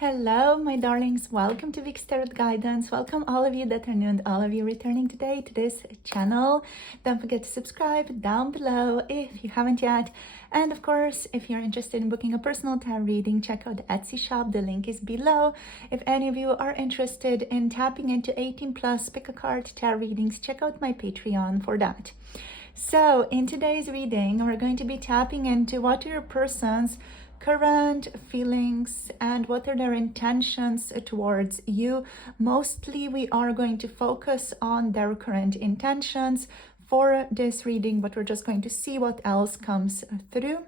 Hello, my darlings. Welcome to Vic's Tarot Guidance. Welcome all of you that are new and all of you returning today to this channel. Don't forget to subscribe down below if you haven't yet. And of course, if you're interested in booking a personal tarot reading, check out the Etsy shop. The link is below. If any of you are interested in tapping into 18 plus pick a card tarot readings, check out my Patreon for that. So in today's reading, we're going to be tapping into what are your person's current feelings and what are their intentions towards you. Mostly we are going to focus on their current intentions for this reading, but we're just going to see what else comes through.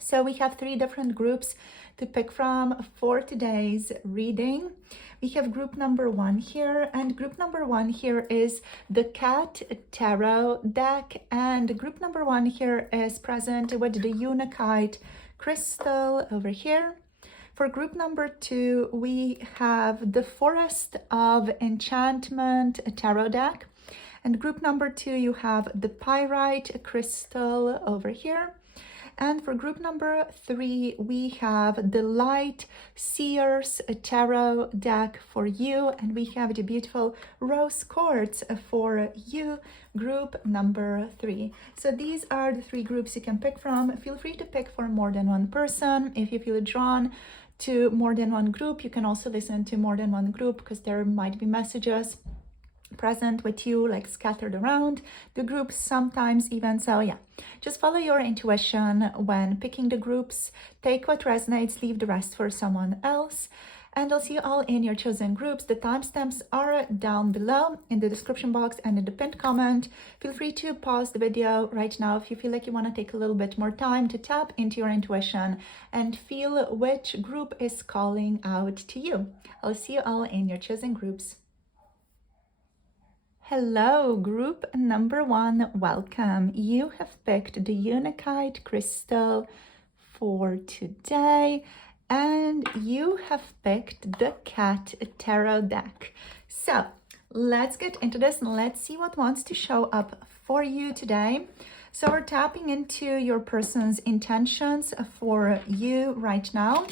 So we have three different groups to pick from for today's reading. We have group number one here, and group number one here is the Cat Tarot deck, and group number one here is present with the Unakite crystal over here. For group number two, we have the Forest of Enchantment tarot deck, and group number two, you have the Pyrite crystal over here. And for group number three, we have the Light Seer's tarot deck for you, and we have the beautiful Rose Quartz for you, group number three. So these are the three groups you can pick from. Feel free to pick for more than one person. If you feel drawn to more than one group, you can also listen to more than one group because there might be messages present with you, like scattered around the groups sometimes even. So yeah, just follow your intuition when picking the groups. Take what resonates, leave the rest for someone else, and I'll see you all in your chosen groups. The timestamps are down below in the description box and in the pinned comment. Feel free to pause the video right now if you feel like you want to take a little bit more time to tap into your intuition and feel which group is calling out to you. I'll see you all in your chosen groups. Hello, group number one, welcome. You have picked the Unakite crystal for today, and you have picked the Cat Tarot deck. So let's get into this and let's see what wants to show up for you today. So we're tapping into your person's intentions for you right now,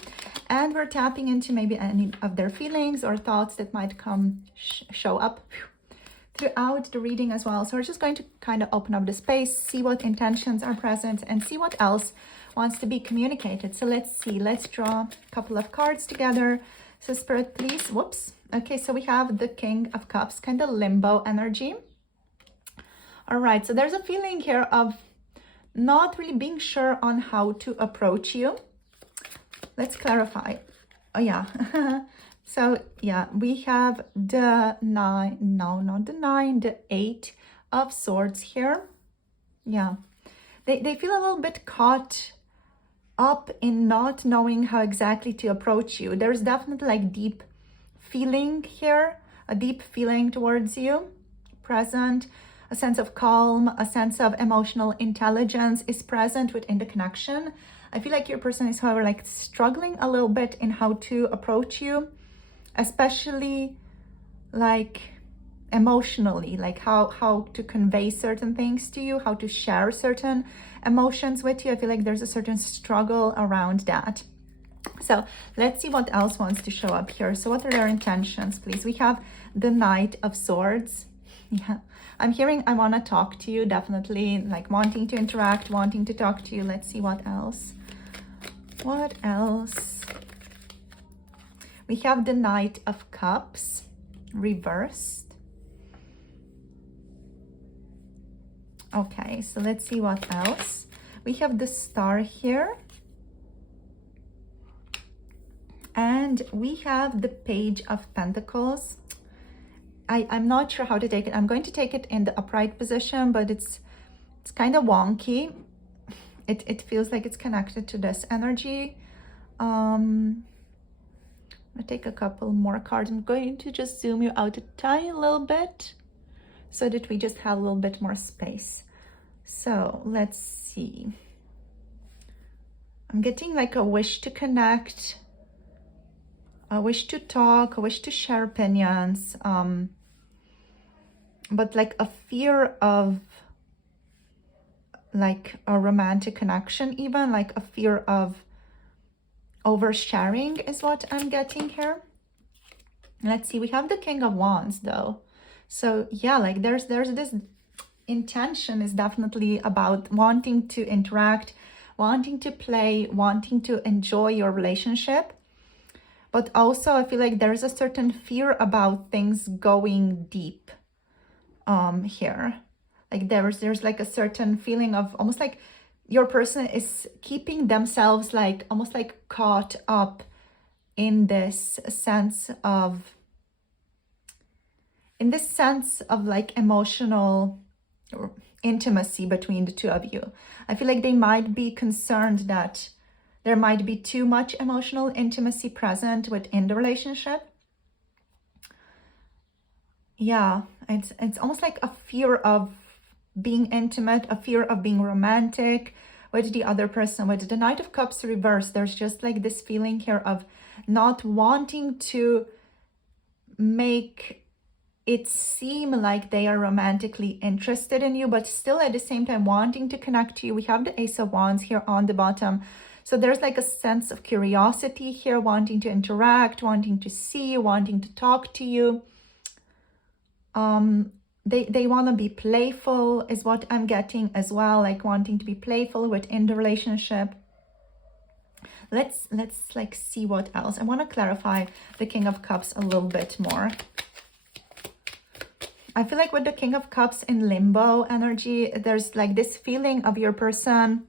and we're tapping into maybe any of their feelings or thoughts that might come show up throughout the reading as well. So we're just going to kind of open up the space, see what intentions are present, and see what else wants to be communicated. So let's see, let's draw a couple of cards together. So Spirit, please, whoops. Okay, so we have the King of Cups, kind of limbo energy. All right, so there's a feeling here of not really being sure on how to approach you. Let's clarify. Oh yeah. So yeah, we have the nine, no, not the nine, the Eight of Swords here. Yeah, they feel a little bit caught up in not knowing how exactly to approach you. There's definitely like deep feeling here, a deep feeling towards you present. A sense of calm, a sense of emotional intelligence is present within the connection. I feel like your person is, however, like struggling a little bit in how to approach you, especially like emotionally, like how to convey certain things to you, how to share certain emotions with you. I feel like there's a certain struggle around that. So let's see what else wants to show up here. So what are their intentions, please? We have the Knight of Swords. Yeah, I'm hearing I want to talk to you, definitely like wanting to interact, wanting to talk to you. Let's see what else. What else? We have the Knight of Cups reversed. Okay, so let's see what else. We have the Star here. And we have the Page of Pentacles. I'm not sure how to take it. I'm going to take it in the upright position, but it's kind of wonky. It feels like it's connected to this energy. I'll take a couple more cards. I'm going to just zoom you out a tiny little bit so that we just have a little bit more space. So let's see. I'm getting like a wish to connect, a wish to talk, a wish to share opinions, but like a fear of like a romantic connection, even like a fear of oversharing is what I'm getting here. Let's see, we have the King of Wands though. So yeah, like there's this intention is definitely about wanting to interact, wanting to play, wanting to enjoy your relationship. But also I feel like there's a certain fear about things going deep here. Like there's like a certain feeling of almost like your person is keeping themselves like almost like caught up in this sense of like emotional intimacy between the two of you. I feel like they might be concerned that there might be too much emotional intimacy present within the relationship. Yeah, it's almost like a fear of being intimate, a fear of being romantic with the other person. With the Knight of Cups reversed, there's just like this feeling here of not wanting to make it seem like they are romantically interested in you, but still at the same time wanting to connect to you. We have the Ace of Wands here on the bottom. So there's like a sense of curiosity here, wanting to interact, wanting to see, wanting to talk to you. They want to be playful is what I'm getting as well, like wanting to be playful within the relationship. Let's like see what else. I want to clarify the King of Cups a little bit more. I feel like with the King of Cups in limbo energy, there's like this feeling of your person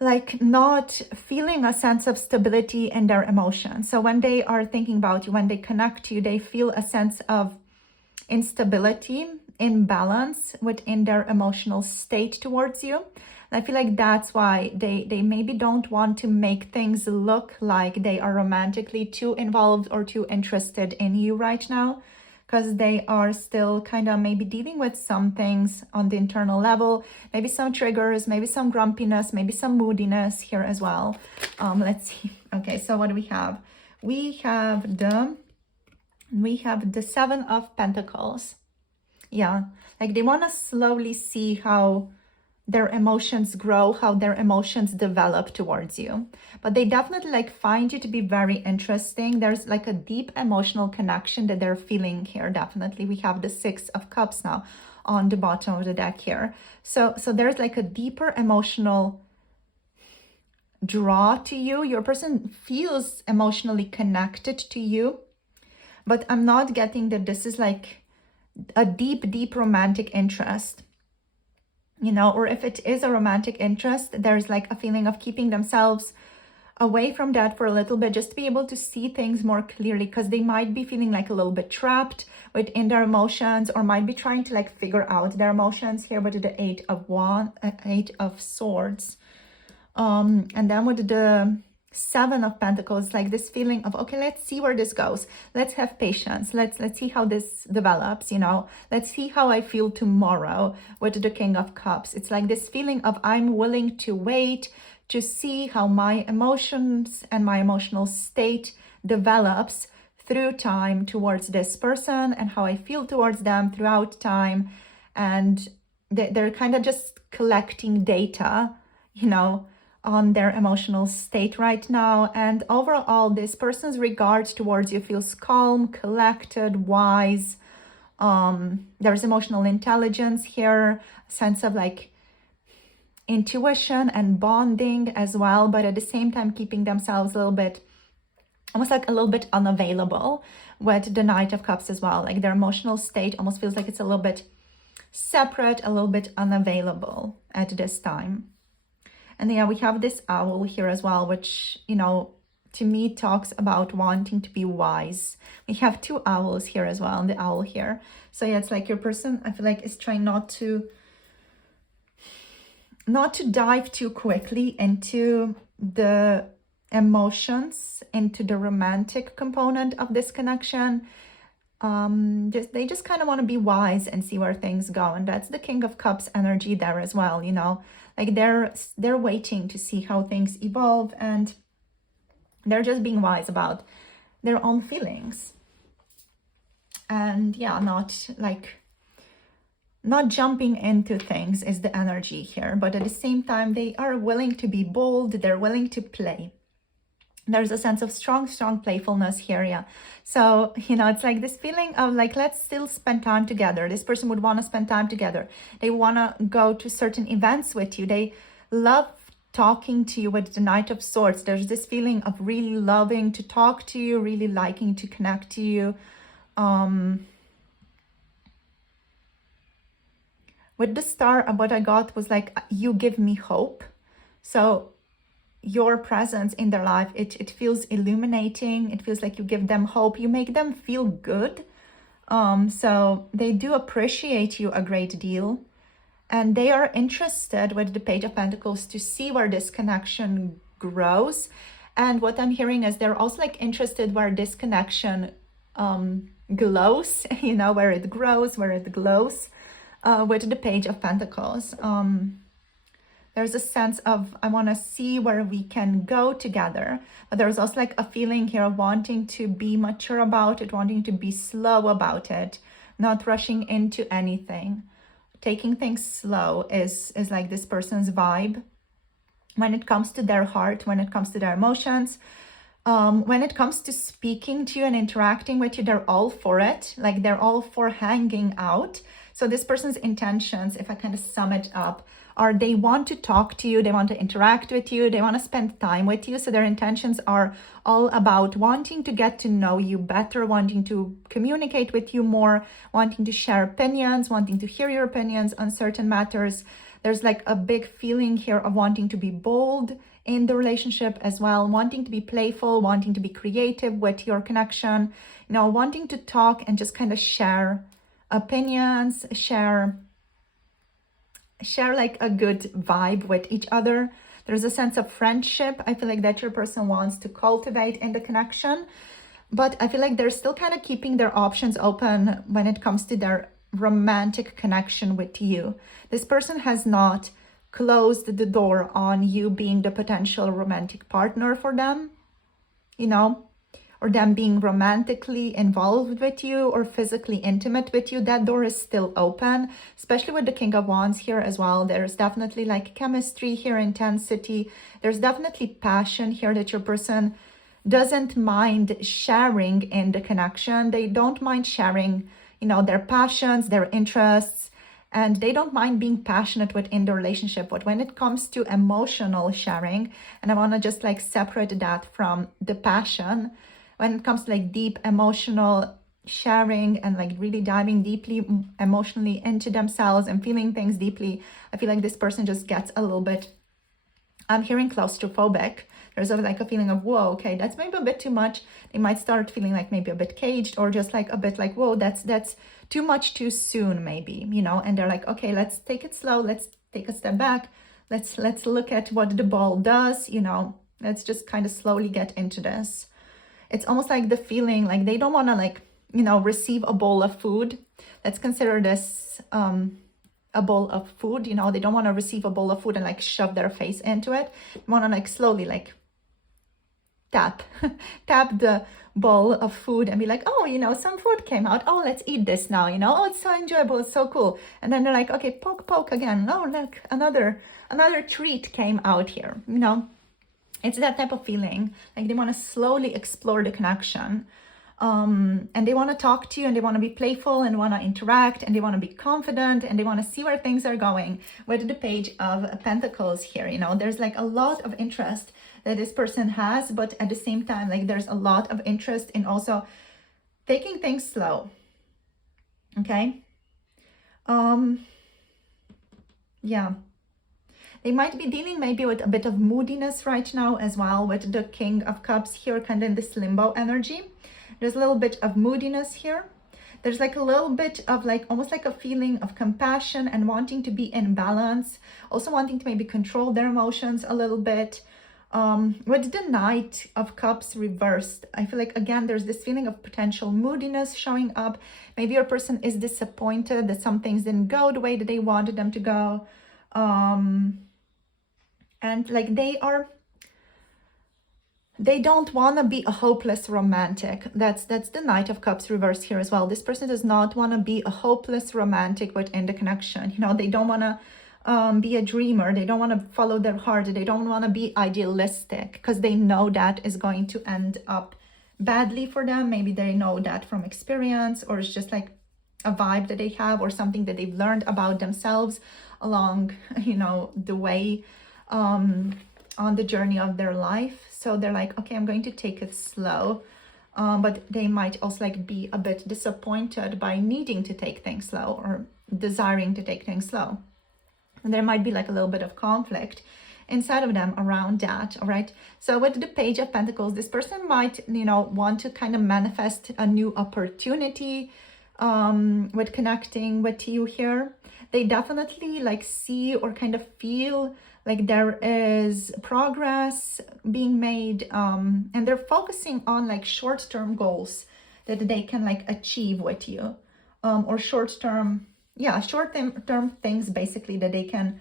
like not feeling a sense of stability in their emotions. So when they are thinking about you, when they connect to you, they feel a sense of instability, imbalance within their emotional state towards you. And I feel like that's why they maybe don't want to make things look like they are romantically too involved or too interested in you right now, because they are still kind of maybe dealing with some things on the internal level, maybe some triggers, maybe some grumpiness, maybe some moodiness here as well. Let's see. Okay, so what do we have? We have the Seven of Pentacles. Yeah, like they want to slowly see how their emotions grow, how their emotions develop towards you. But they definitely like find you to be very interesting. There's like a deep emotional connection that they're feeling here. Definitely. We have the Six of Cups now on the bottom of the deck here. So there's like a deeper emotional draw to you. Your person feels emotionally connected to you, but I'm not getting that this is like a deep romantic interest. You know, or if it is a romantic interest, there's like a feeling of keeping themselves away from that for a little bit, just to be able to see things more clearly, because they might be feeling like a little bit trapped within their emotions, or might be trying to like figure out their emotions here with the Eight of Swords. And then with the Seven of Pentacles, like this feeling of, okay, let's see where this goes. Let's have patience. Let's see how this develops, you know. Let's see how I feel tomorrow with the King of Cups. It's like this feeling of I'm willing to wait to see how my emotions and my emotional state develops through time towards this person, and how I feel towards them throughout time. And they're kind of just collecting data, you know, on their emotional state right now. And overall, this person's regard towards you feels calm, collected, wise. There's emotional intelligence here, a sense of like intuition and bonding as well, but at the same time keeping themselves a little bit, almost like a little bit unavailable with the Knight of Cups as well. Like their emotional state almost feels like it's a little bit separate, a little bit unavailable at this time. And yeah, we have this owl here as well, which, you know, to me talks about wanting to be wise. We have two owls here as well, and the owl here. So yeah, it's like your person, I feel like, is trying not to dive too quickly into the emotions, into the romantic component of this connection. They just kind of want to be wise and see where things go. And that's the King of Cups energy there as well, you know. Like they're waiting to see how things evolve, and they're just being wise about their own feelings. And yeah, not like not jumping into things is the energy here, but at the same time, they are willing to be bold, they're willing to play. There's a sense of strong playfulness here, yeah. So, you know, it's like this feeling of like, let's still spend time together. This person would want to spend time together. They want to go to certain events with you. They love talking to you with the Knight of Swords. There's this feeling of really loving to talk to you, really liking to connect to you. With the Star, what I got was like, you give me hope. So your presence in their life, it feels illuminating. It feels like you give them hope. You make them feel good. So they do appreciate you a great deal. And they are interested with the Page of Pentacles to see where this connection grows. And what I'm hearing is they're also like interested where this connection glows, you know, where it grows, where it glows with the Page of Pentacles. There's a sense of, I want to see where we can go together. But there's also like a feeling here of wanting to be mature about it, wanting to be slow about it, not rushing into anything. Taking things slow is like this person's vibe when it comes to their heart, when it comes to their emotions. When it comes to speaking to you and interacting with you, they're all for it. Like they're all for hanging out. So this person's intentions, if I kind of sum it up, are they want to talk to you, they want to interact with you, they want to spend time with you. So their intentions are all about wanting to get to know you better, wanting to communicate with you more, wanting to share opinions, wanting to hear your opinions on certain matters. There's like a big feeling here of wanting to be bold in the relationship as well, wanting to be playful, wanting to be creative with your connection, you know, wanting to talk and just kind of share opinions, share like a good vibe with each other. There's a sense of friendship, I feel like, that your person wants to cultivate in the connection. But I feel like they're still kind of keeping their options open when it comes to their romantic connection with you. This person has not closed the door on you being the potential romantic partner for them, you know, or them being romantically involved with you or physically intimate with you. That door is still open, especially with the King of Wands here as well. There's definitely like chemistry here, intensity. There's definitely passion here that your person doesn't mind sharing in the connection. They don't mind sharing, you know, their passions, their interests, and they don't mind being passionate within the relationship. But when it comes to emotional sharing, and I want to just like separate that from the passion, when it comes to like deep emotional sharing and like really diving deeply emotionally into themselves and feeling things deeply, I feel like this person just gets a little bit, I'm hearing claustrophobic. There's like a feeling of, whoa, okay, that's maybe a bit too much. They might start feeling like maybe a bit caged, or just like a bit like, whoa, that's too much too soon, maybe, you know. And they're like, okay, let's take it slow. Let's take a step back. Let's look at what the ball does, you know. Let's just kind of slowly get into this. It's almost like the feeling like they don't want to, like, you know, receive a bowl of food. Let's consider this a bowl of food, you know. They don't want to receive a bowl of food and like shove their face into it. They want to like slowly like tap the bowl of food and be like, oh, you know, some food came out. Oh, let's eat this now, you know. Oh, it's so enjoyable. It's so cool. And then they're like, okay, poke again. Oh, look, another treat came out here, you know. It's that type of feeling. Like they want to slowly explore the connection. And they want to talk to you, and they want to be playful, and want to interact, and they want to be confident, and they want to see where things are going. With the Page of Pentacles here, you know, there's like a lot of interest that this person has, but at the same time, like there's a lot of interest in also taking things slow. Okay. Yeah. They might be dealing maybe with a bit of moodiness right now as well, with the King of Cups here, kind of in this limbo energy. There's a little bit of moodiness here. There's like a little bit of like, almost like a feeling of compassion and wanting to be in balance. Also wanting to maybe control their emotions a little bit. With the Knight of Cups reversed, I feel like, again, there's this feeling of potential moodiness showing up. Maybe your person is disappointed that some things didn't go the way that they wanted them to go. And like they are they don't want to be a hopeless romantic. That's the Knight of Cups reversed here as well. This person does not want to be a hopeless romantic within the connection. You know, they don't want to be a dreamer. They don't want to follow their heart. They don't want to be idealistic because they know that is going to end up badly for them. Maybe they know that from experience, or it's just like a vibe that they have, or something that they've learned about themselves along, you know, the way, on the journey of their life. So they're like, okay, I'm going to take it slow. But they might also like be a bit disappointed by needing to take things slow or desiring to take things slow. And there might be like a little bit of conflict inside of them around that. All right. So with the Page of Pentacles, this person might, you know, want to kind of manifest a new opportunity with connecting with you here. They definitely like see or kind of feel like there is progress being made, and they're focusing on like short-term goals that they can like achieve with you, or short-term things basically that they can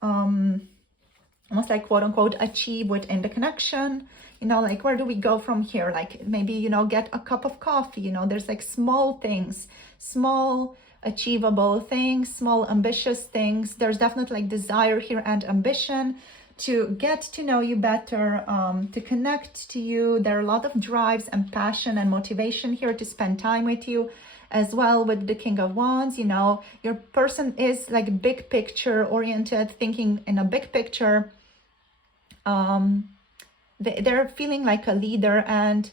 almost like quote unquote achieve within the connection. You know, like where do we go from here? Like maybe, you know, get a cup of coffee. You know, there's like small things, small achievable things, small ambitious things. There's definitely like desire here and ambition to get to know you better, to connect to you. There are a lot of drives and passion and motivation here to spend time with you as well. With the King of Wands, you know, your person is like big picture oriented, thinking in a big picture. They're feeling like a leader, and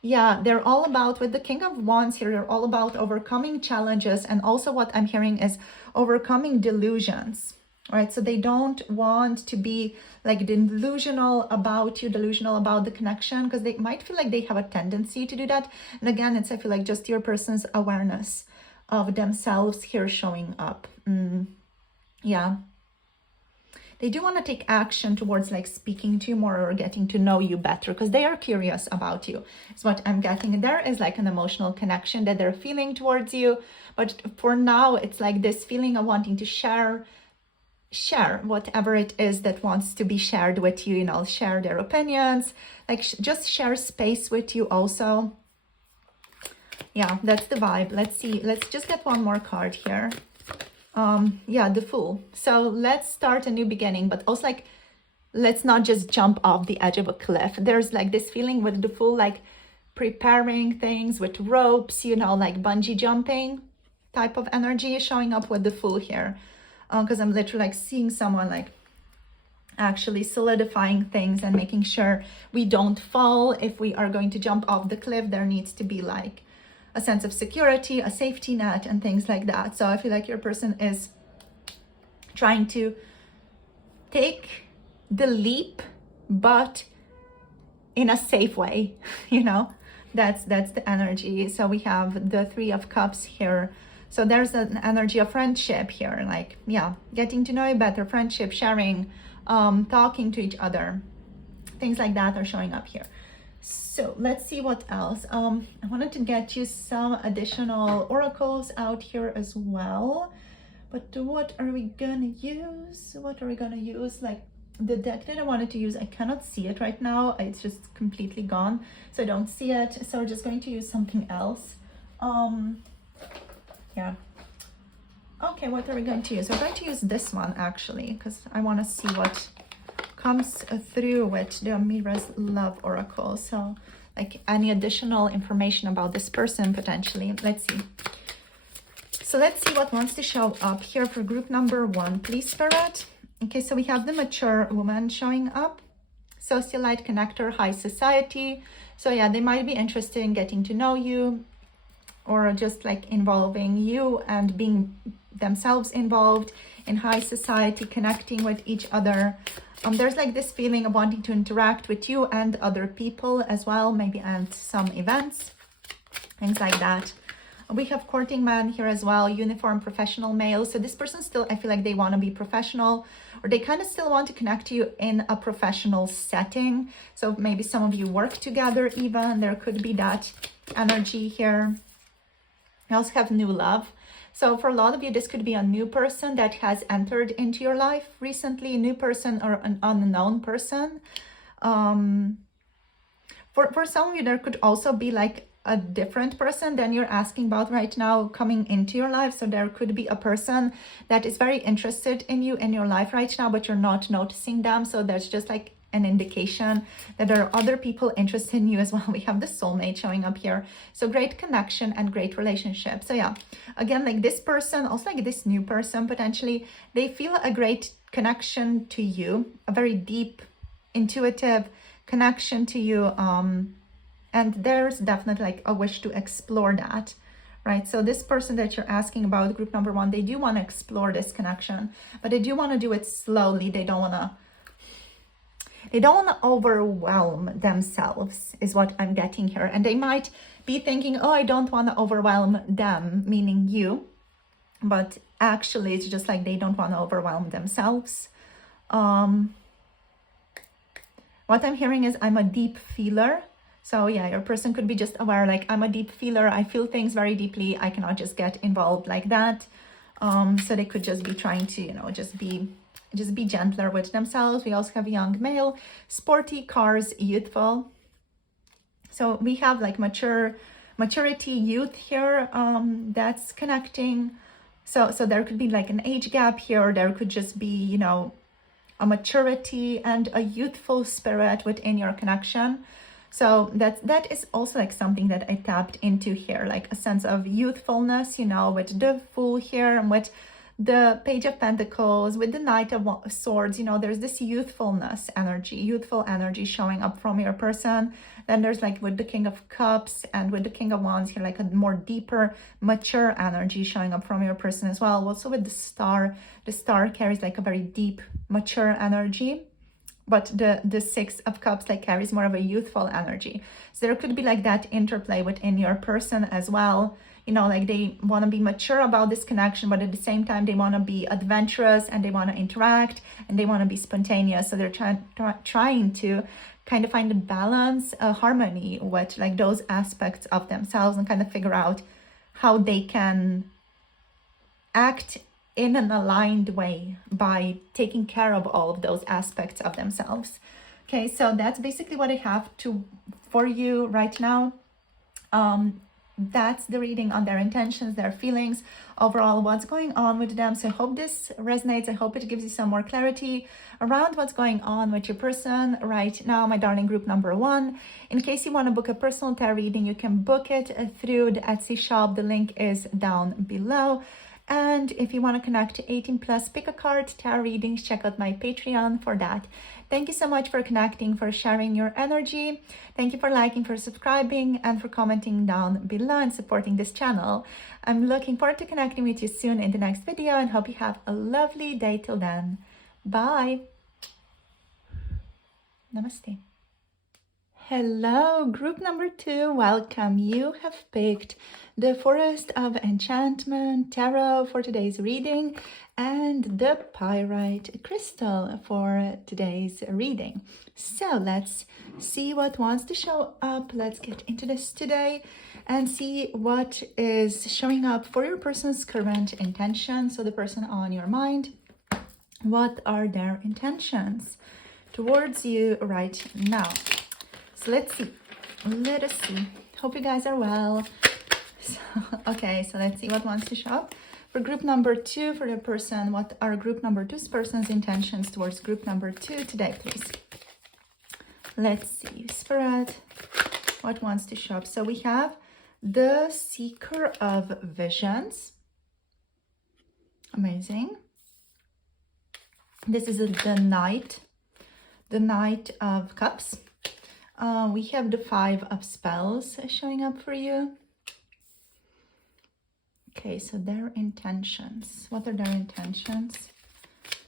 yeah, they're all about, with the King of Wands here, they're all about overcoming challenges. And also what I'm hearing is overcoming delusions, right? So they don't want to be like delusional about you, delusional about the connection, because they might feel like they have a tendency to do that. And again, it's, I feel like just your person's awareness of themselves here showing up. Yeah. They do want to take action towards like speaking to you more or getting to know you better, because they are curious about you. Is what I'm getting. There is like an emotional connection that they're feeling towards you. But for now, it's like this feeling of wanting to share whatever it is that wants to be shared with you, you know, share their opinions, like just share space with you also. Yeah, that's the vibe. Let's see. Let's just get one more card here. Yeah, the Fool. So let's start a new beginning, but also like, let's not just jump off the edge of a cliff. There's like this feeling with the Fool, like preparing things with ropes, you know, like bungee jumping type of energy showing up with the Fool here. Because I'm literally like seeing someone like actually solidifying things and making sure we don't fall. If we are going to jump off the cliff, there needs to be like a sense of security, a safety net, and things like that. So I feel like your person is trying to take the leap, but in a safe way, you know, that's the energy. So we have the Three of Cups here. So there's an energy of friendship here, like, yeah, getting to know you better, friendship, sharing, talking to each other, things like that are showing up here. So let's see what else. I wanted to get you some additional oracles out here as well. But what are we gonna use? What are we gonna use? Like the deck that I wanted to use, I cannot see it right now. It's just completely gone. So I don't see it. So we're just going to use something else. Yeah. Okay, what are we going to use? We're going to use this one actually, because I want to see what comes through with the Mira's Love Oracle. So like any additional information about this person potentially. Let's see. So let's see what wants to show up here for group number 1, please, Spirit. Okay, so we have the mature woman showing up. Socialite, connector, high society. So yeah, they might be interested in getting to know you, or just like involving you and being themselves involved in high society, connecting with each other. There's like this feeling of wanting to interact with you and other people as well, maybe at some events, things like that. We have courting man here as well, uniform professional male. So this person still, I feel like they want to be professional, or they kind of still want to connect to you in a professional setting. So maybe some of you work together even, there could be that energy here. I also have new love. So for a lot of you, this could be a new person that has entered into your life recently, a new person or an unknown person. For some of you, there could also be like a different person than you're asking about right now coming into your life. So there could be a person that is very interested in you in your life right now, but you're not noticing them. So there's just like an indication that there are other people interested in you as well. We have the soulmate showing up here. So great connection and great relationship. So yeah, again, like this person, also like this new person, potentially, they feel a great connection to you, a very deep, intuitive connection to you. And there's definitely like a wish to explore that, right? So this person that you're asking about, group number one, they do want to explore this connection, but they do want to do it slowly. They don't want to overwhelm themselves, is what I'm getting here. And they might be thinking, oh, I don't want to overwhelm them, meaning you. But actually, it's just like they don't want to overwhelm themselves. What I'm hearing is I'm a deep feeler. So yeah, your person could be just aware, like, I'm a deep feeler. I feel things very deeply. I cannot just get involved like that. So they could just be trying to, you know, just be gentler with themselves. We also have a young male, sporty, cars, youthful. So we have like maturity, youth here, that's connecting. So there could be like an age gap here. There could just be, you know, a maturity and a youthful spirit within your connection. So that is also like something that I tapped into here, like a sense of youthfulness, you know, with the Fool here and with the Page of Pentacles, with the Knight of Swords. You know, there's this youthful energy showing up from your person. Then there's like with the King of Cups and with the King of Wands here, like a more deeper, mature energy showing up from your person as well. Also with the Star carries like a very deep, mature energy. But the Six of Cups like carries more of a youthful energy. So there could be like that interplay within your person as well. You know, like they want to be mature about this connection, but at the same time, they want to be adventurous and they want to interact and they want to be spontaneous. So they're trying to kind of find a balance, a harmony with like those aspects of themselves and kind of figure out how they can act in an aligned way by taking care of all of those aspects of themselves. Okay, so that's basically what I have for you right now. That's the reading on their intentions, their feelings, overall what's going on with them. So I hope this resonates. I hope it gives you some more clarity around what's going on with your person right now, my darling group number one. In case you want to book a personal tarot reading, you can book it through the Etsy shop. The link is down below. And if you want to connect to 18 plus, pick a card, tarot readings, check out my Patreon for that. Thank you so much for connecting, for sharing your energy. Thank you for liking, for subscribing, and for commenting down below and supporting this channel. I'm looking forward to connecting with you soon in the next video and hope you have a lovely day till then. Bye. Namaste. Hello, group number two, welcome. You have picked the Forest of Enchantment Tarot for today's reading and the Pyrite crystal for today's reading. So let's see what wants to show up. Let's get into this today and see what is showing up for your person's current intention. So the person on your mind, what are their intentions towards you right now? So let's see. Let us see. Hope you guys are well. Okay, so let's see what wants to show up. For group number two, for the person, what are group number two's person's intentions towards group number two today, please? Let's see. Spirit, what wants to show up? So we have the Seeker of Visions. Amazing. This is the Knight of Cups. We have the Five of Spells showing up for you. Okay, so their intentions. What are their intentions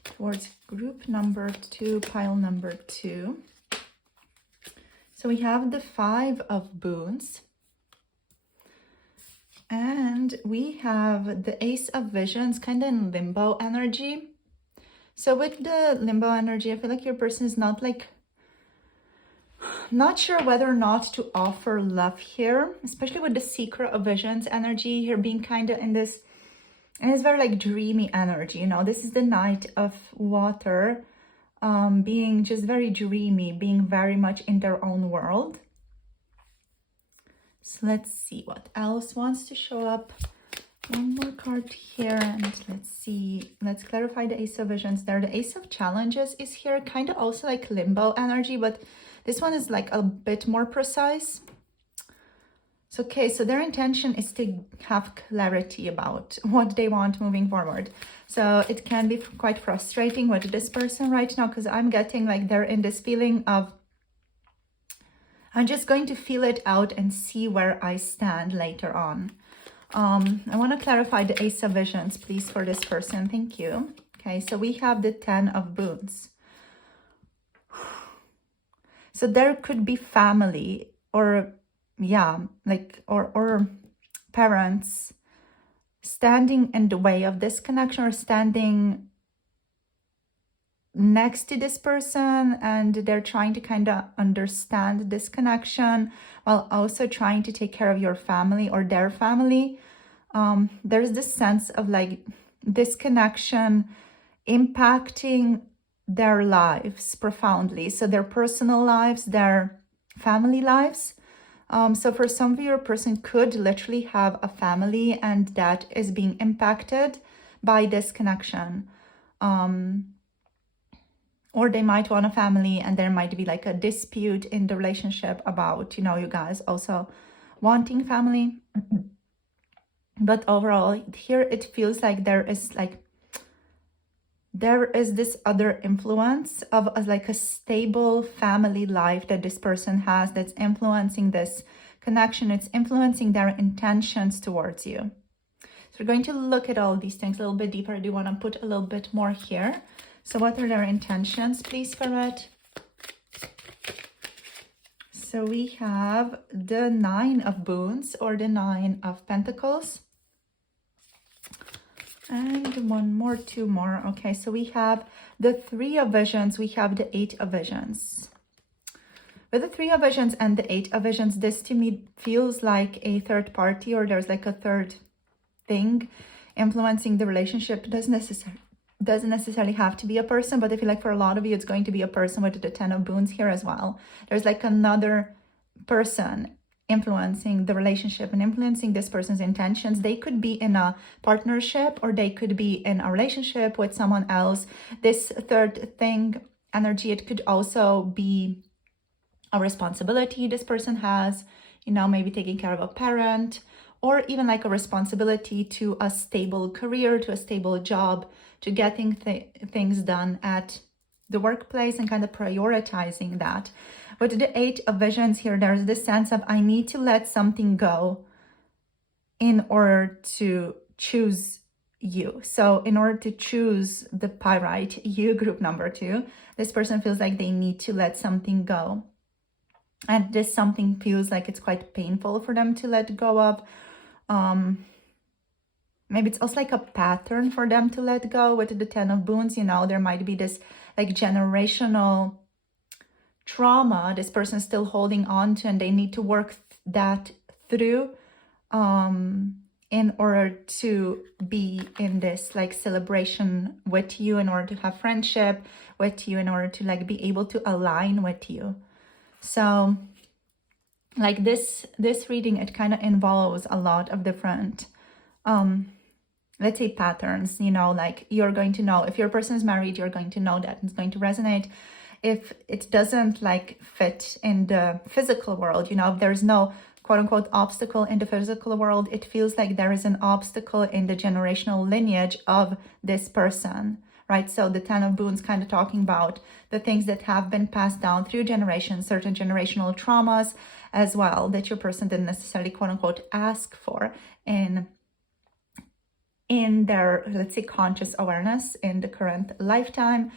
towards group number two, pile number two? So we have the Five of Boons. And we have the Ace of Visions, kind of in limbo energy. So with the limbo energy, I feel like your person is not sure whether or not to offer love here, especially with the Seeker of Visions energy here being kind of in this, and it's very like dreamy energy, you know. This is the Knight of Water, being just very dreamy, being very much in their own world. So let's see what else wants to show up. One more card here, and let's see. Let's clarify the Ace of Visions there. The Ace of Challenges is here, kind of also like limbo energy, but this one is like a bit more precise. So, okay, so their intention is to have clarity about what they want moving forward. So it can be quite frustrating with this person right now, because I'm getting like they're in this feeling of, I'm just going to feel it out and see where I stand later on. I want to clarify the Ace of Visions, please, for this person. Thank you. Okay, so we have the 10 of Boons. So there could be family or, yeah, like, or parents standing in the way of this connection, or standing next to this person, and they're trying to kind of understand this connection while also trying to take care of your family or their family. There's this sense of like this connection impacting their lives profoundly, so their personal lives, their family lives. So for some of you, your person could literally have a family and that is being impacted by this connection. Or they might want a family and there might be like a dispute in the relationship about, you know, you guys also wanting family. But overall, here it feels like there is this other influence of like a stable family life that this person has that's influencing this connection. It's influencing their intentions towards you. So we're going to look at all these things a little bit deeper. I do want to put a little bit more here. So what are their intentions, please, Spirit? So we have the 9 of Boons, or the 9 of Pentacles. And one more, 2 more. Okay, so we have the 3 of Visions, we have the 8 of Visions. With the 3 of Visions and the 8 of Visions, this to me feels like a third party, or there's like a third thing influencing the relationship. Doesn't necessarily have to be a person, but I feel like for a lot of you, it's going to be a person with the 10 of Boons here as well. There's like another person influencing the relationship and influencing this person's intentions. They could be in a partnership, or they could be in a relationship with someone else. This third thing energy, it could also be a responsibility this person has, you know, maybe taking care of a parent, or even like a responsibility to a stable career, to a stable job, to getting things done at the workplace and kind of prioritizing that. With the 8 of Visions here, there's this sense of, I need to let something go in order to choose you. So in order to choose the Pyrite, you, group number 2, this person feels like they need to let something go. And this something feels like it's quite painful for them to let go of. Maybe it's also like a pattern for them to let go. With the 10 of Boons, you know, there might be this like generational trauma this person's still holding on to, and they need to work that through in order to be in this like celebration with you, in order to have friendship with you, in order to like be able to align with you. So like this reading, it kind of involves a lot of different let's say patterns, you know, like you're going to know if your person is married, you're going to know that it's going to resonate. If it doesn't like fit in the physical world, you know, if there's no quote unquote obstacle in the physical world, it feels like there is an obstacle in the generational lineage of this person, right? So the 10 of Boons kind of talking about the things that have been passed down through generations, certain generational traumas as well, that your person didn't necessarily quote unquote ask for in their, let's say, conscious awareness in the current lifetime.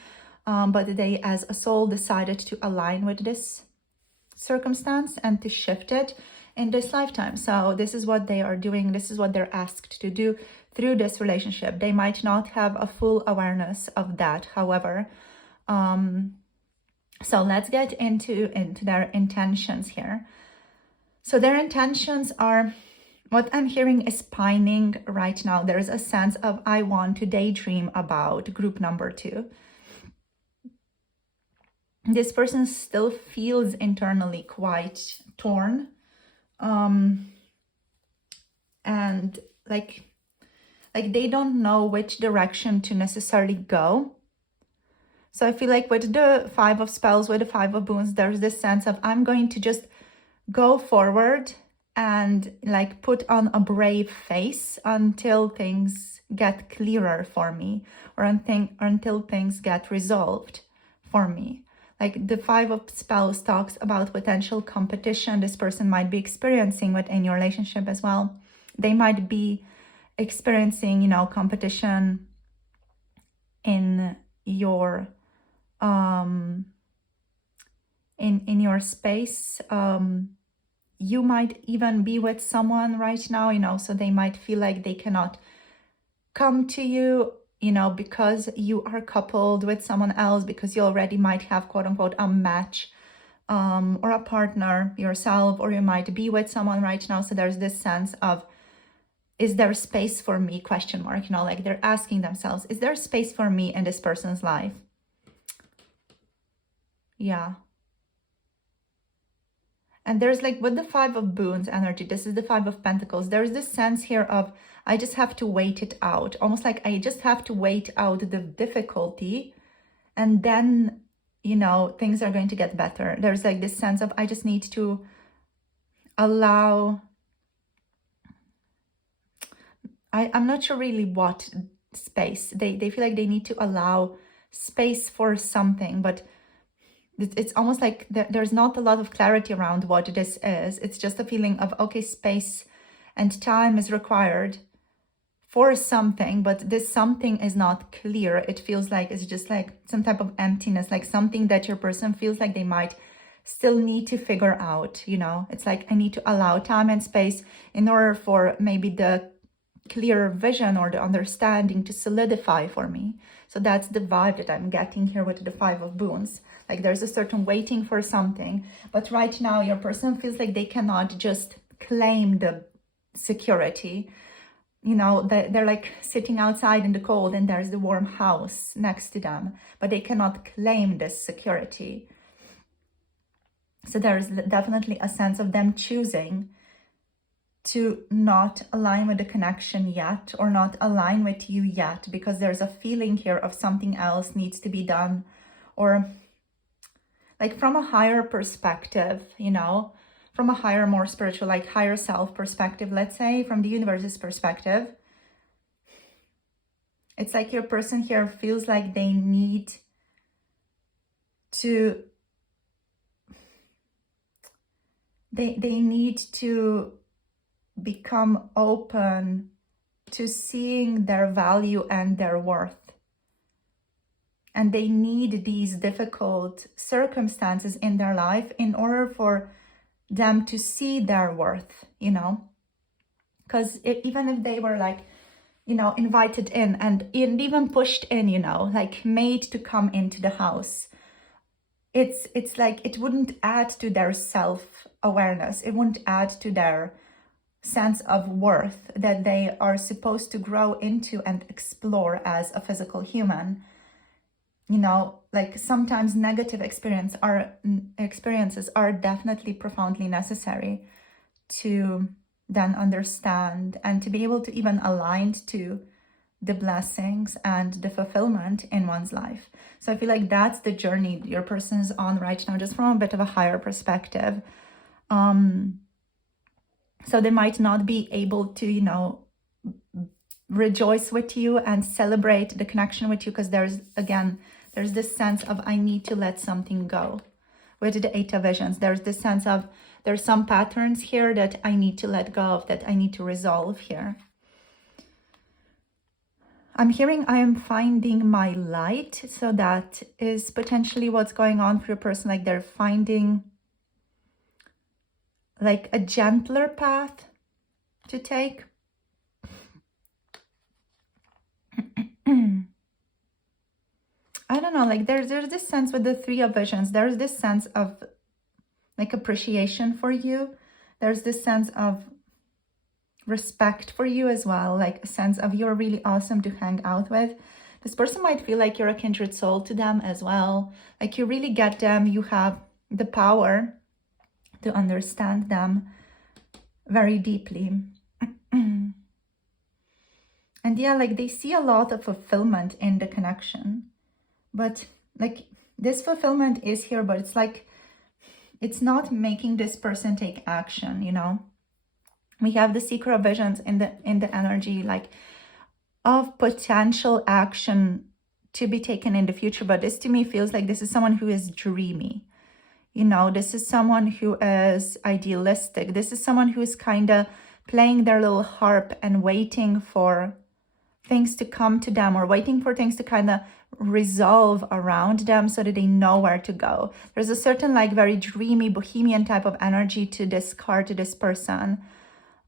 But they as a soul decided to align with this circumstance and to shift it in this lifetime. So this is what they are doing. This is what they're asked to do through this relationship. They might not have a full awareness of that, however. So let's get into their intentions here. So their intentions are, what I'm hearing is pining right now. There is a sense of, I want to daydream about group number 2. This person still feels internally quite torn. and like they don't know which direction to necessarily go. So I feel like with the Five of Spells, with the Five of Boons, there's this sense of I'm going to just go forward and like put on a brave face until things get clearer for me, or until things get resolved for me. Like the Five of Spells talks about potential competition this person might be experiencing within your relationship as well. They might be experiencing, you know, competition in your in your space. You might even be with someone right now, you know, so they might feel like they cannot come to you, you know, because you are coupled with someone else, because you already might have quote unquote a match or a partner yourself, or you might be with someone right now. So there's this sense of, is there space for me, question mark, you know, like they're asking themselves, is there space for me in this person's life? Yeah. And there's like with the Five of Boons energy, this is the Five of Pentacles, there's this sense here of, I just have to wait it out. Almost like I just have to wait out the difficulty, and then, you know, things are going to get better. There's like this sense of, I just need to allow, I'm not sure really what space. They feel like they need to allow space for something, but it's almost like there's not a lot of clarity around what this is. It's just a feeling of, okay, space and time is required for something, but this something is not clear. It feels like it's just like some type of emptiness, like something that your person feels like they might still need to figure out, you know. It's like I need to allow time and space in order for maybe the clearer vision or the understanding to solidify for me. So that's the vibe that I'm getting here with the Five of Boons. Like there's a certain waiting for something, but right now your person feels like they cannot just claim the security. You know, they're like sitting outside in the cold and there's the warm house next to them, but they cannot claim this security. So there's definitely a sense of them choosing to not align with the connection yet, or not align with you yet, because there's a feeling here of something else needs to be done, or like from a higher perspective, you know, from a higher, more spiritual, like higher self perspective, let's say, from the universe's perspective. It's like your person here feels like they need to, they need to become open to seeing their value and their worth. And they need these difficult circumstances in their life in order for them to see their worth, you know. Because even if they were like, you know, invited in and even pushed in, you know, like made to come into the house, it's like it wouldn't add to their self-awareness. It wouldn't add to their sense of worth that they are supposed to grow into and explore as a physical human. You know, like sometimes negative experiences are definitely profoundly necessary to then understand and to be able to even align to the blessings and the fulfillment in one's life. So I feel like that's the journey your person is on right now, just from a bit of a higher perspective. So they might not be able to, you know, rejoice with you and celebrate the connection with you, because there's this sense of, I need to let something go. With the Eight of Visions, there's this sense of, there's some patterns here that I need to let go of, that I need to resolve here. I'm hearing I am finding my light. So that is potentially what's going on for your person. Like they're finding like a gentler path to take. I don't know, like there's this sense with the Three of Visions, there's this sense of like appreciation for you. There's this sense of respect for you as well, like a sense of you're really awesome to hang out with. This person might feel like you're a kindred soul to them as well. Like you really get them, you have the power to understand them. very deeply. And yeah, like they see a lot of fulfillment in the connection, but like this fulfillment is here, but it's like it's not making this person take action, you know. We have the seeker of visions in the energy, like of potential action to be taken in the future. But this to me feels like this is someone who is dreamy, you know. This is someone who is idealistic. This is someone who is kind of playing their little harp and waiting for things to come to them, or waiting for things to kind of resolve around them so that they know where to go. There's a certain like very dreamy bohemian type of energy to this card, to this person,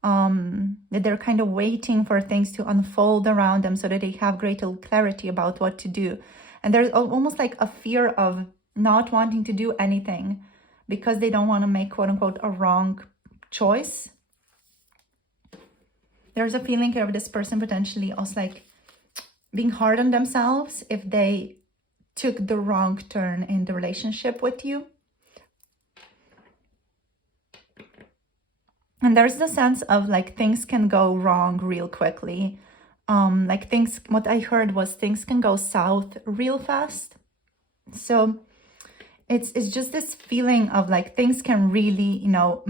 that they're kind of waiting for things to unfold around them so that they have greater clarity about what to do. And there's almost like a fear of not wanting to do anything because they don't want to make quote unquote a wrong choice. There's a feeling here of this person potentially also like being hard on themselves if they took the wrong turn in the relationship with you. And there's the sense of like things can go wrong real quickly. Like things, what I heard was things can go south real fast. So it's just this feeling of like things can really, you know,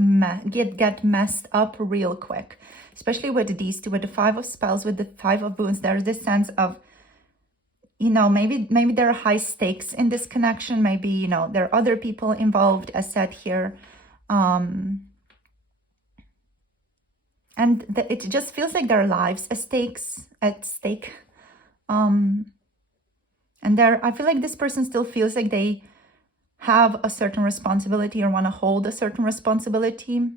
get messed up real quick. Especially with these two, with the 5 of spells, with the 5 of wounds, there's this sense of, you know, maybe there are high stakes in this connection. Maybe, you know, there are other people involved, as said here. And it just feels like their lives at stake. And I feel like this person still feels like they have a certain responsibility or want to hold a certain responsibility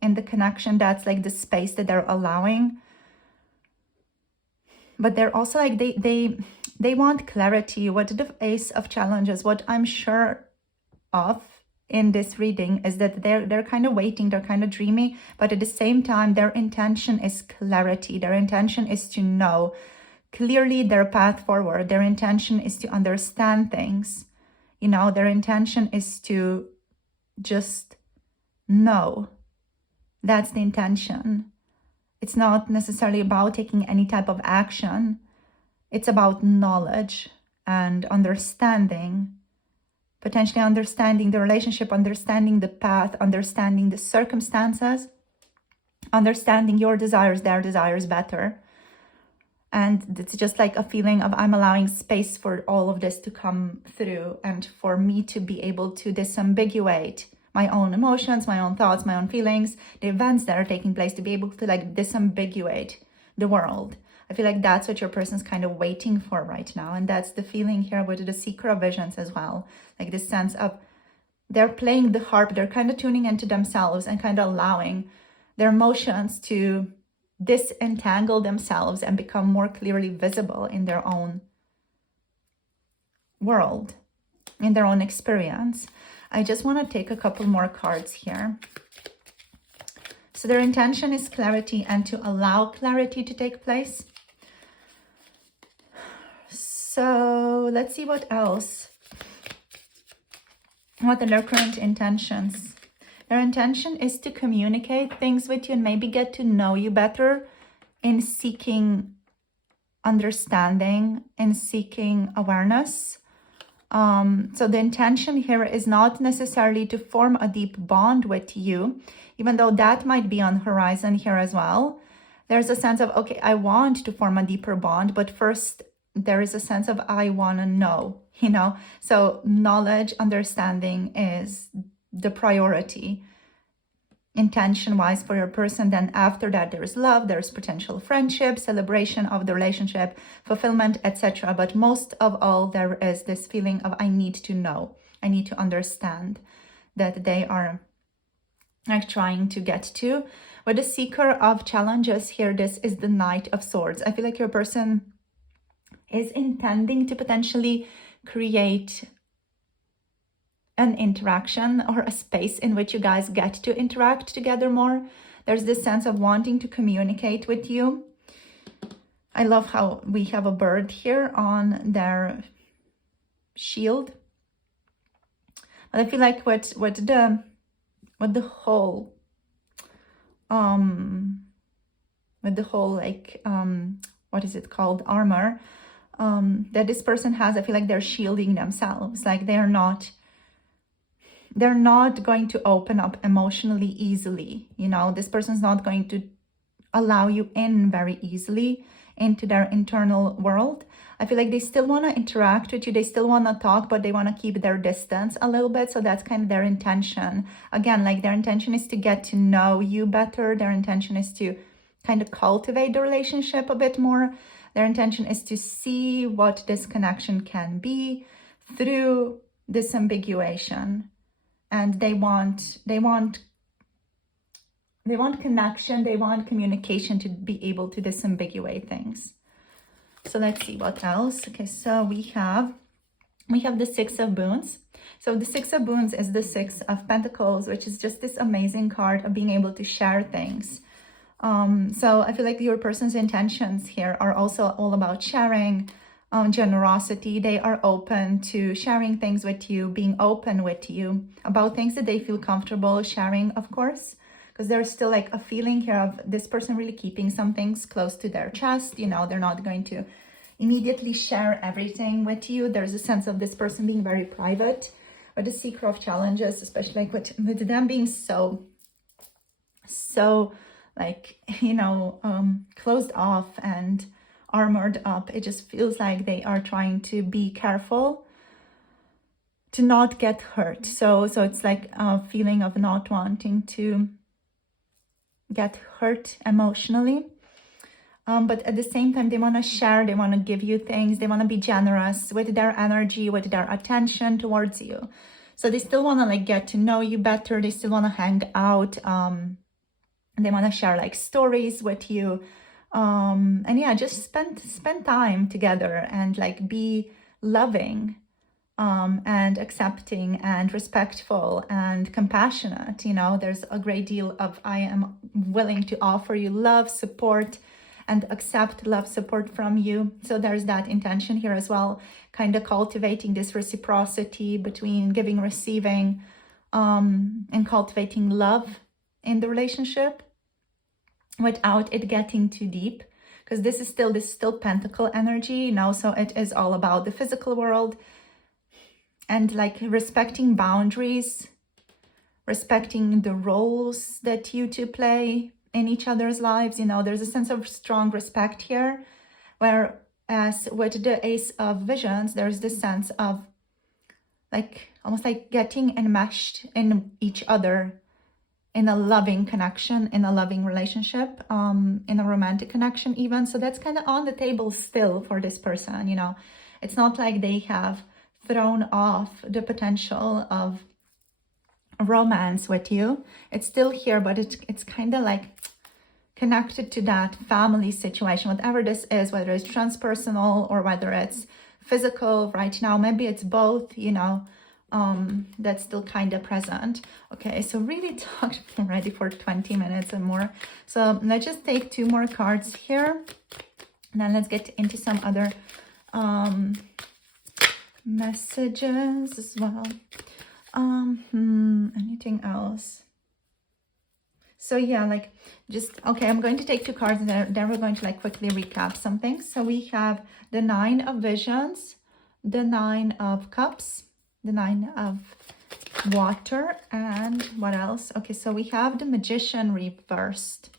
in the connection. That's like the space that they're allowing. But they're also like they want clarity. What the Ace of Challenges, what I'm sure of in this reading is that they're kind of waiting, they're kind of dreamy, but at the same time their intention is clarity. Their intention is to know clearly their path forward. Their intention is to understand things, you know. Their intention is to just know. That's the intention. It's not necessarily about taking any type of action. It's about knowledge and understanding, potentially understanding the relationship, understanding the path, understanding the circumstances, understanding your desires, their desires better. And it's just like a feeling of I'm allowing space for all of this to come through and for me to be able to disambiguate my own emotions, my own thoughts, my own feelings, the events that are taking place, to be able to like disambiguate the world. I feel like that's what your person's kind of waiting for right now. And that's the feeling here with the Seeker of Visions as well. Like this sense of they're playing the harp, they're kind of tuning into themselves and kind of allowing their emotions to disentangle themselves and become more clearly visible in their own world, in their own experience. I just want to take a couple more cards here. So their intention is clarity and to allow clarity to take place. So let's see what else. What are their current intentions? Their intention is to communicate things with you and maybe get to know you better in seeking understanding, in seeking awareness. So the intention here is not necessarily to form a deep bond with you, even though that might be on horizon here as well. There's a sense of, okay, I want to form a deeper bond, but first there is a sense of I want to know, you know. So knowledge, understanding is the priority intention-wise for your person. Then after that, there's love, there's potential friendship, celebration of the relationship, fulfillment, etc. But most of all, there is this feeling of I need to know, I need to understand, that they are like trying to get to. With the Seeker of Challenges here, this is the Knight of Swords. I feel like your person is intending to potentially create an interaction or a space in which you guys get to interact together more. There's this sense of wanting to communicate with you. I love how we have a bird here on their shield. But I feel like what the whole with the whole like what is it called, armor that this person has. I feel like they're shielding themselves, like they're not going to open up emotionally easily. You know, this person's not going to allow you in very easily into their internal world. I feel like they still want to interact with you, they still want to talk, but they want to keep their distance a little bit. So that's kind of their intention. Again, like their intention is to get to know you better. Their intention is to kind of cultivate the relationship a bit more. Their intention is to see what this connection can be through disambiguation. And they want connection, they want communication to be able to disambiguate things. So let's see what else. Okay, so we have the Six of Boons. So the Six of Boons is the Six of Pentacles, which is just this amazing card of being able to share things. So I feel like your person's intentions here are also all about sharing, generosity. They are open to sharing things with you, being open with you about things that they feel comfortable sharing, of course, because there's still like a feeling here of this person really keeping some things close to their chest. You know, they're not going to immediately share everything with you. There's a sense of this person being very private, with the Seeker of Challenges, especially like with them being so like, you know, closed off and armored up. It just feels like they are trying to be careful to not get hurt. So it's like a feeling of not wanting to get hurt emotionally. But at the same time, they want to share, they want to give you things, they want to be generous with their energy, with their attention towards you. So they still want to like get to know you better. They still want to hang out. They want to share like stories with you. And yeah, just spend time together and like be loving, and accepting and respectful and compassionate. You know, there's a great deal of I am willing to offer you love, support, and accept love, support from you. So there's that intention here as well, kind of cultivating this reciprocity between giving, receiving, and cultivating love in the relationship without it getting too deep, because this is still pentacle energy, you know, so it is all about the physical world and like respecting boundaries, respecting the roles that you two play in each other's lives. You know, there's a sense of strong respect here, whereas with the Ace of Visions, there's this sense of like almost like getting enmeshed in each other in a loving connection, in a loving relationship, in a romantic connection even. So that's kind of on the table still for this person. You know, it's not like they have thrown off the potential of romance with you. It's still here, but it's kind of like connected to that family situation, whatever this is, whether it's transpersonal or whether it's physical right now. Maybe it's both, you know. That's still kind of present. Okay, so really talked already for 20 minutes and more. So let's just take two more cards here, and then let's get into some other messages as well. Anything else? So yeah, like just, okay, I'm going to take two cards and then we're going to like quickly recap something. So we have the Nine of Visions, the Nine of Cups, the Nine of Water, and what else? Okay, so we have the Magician reversed.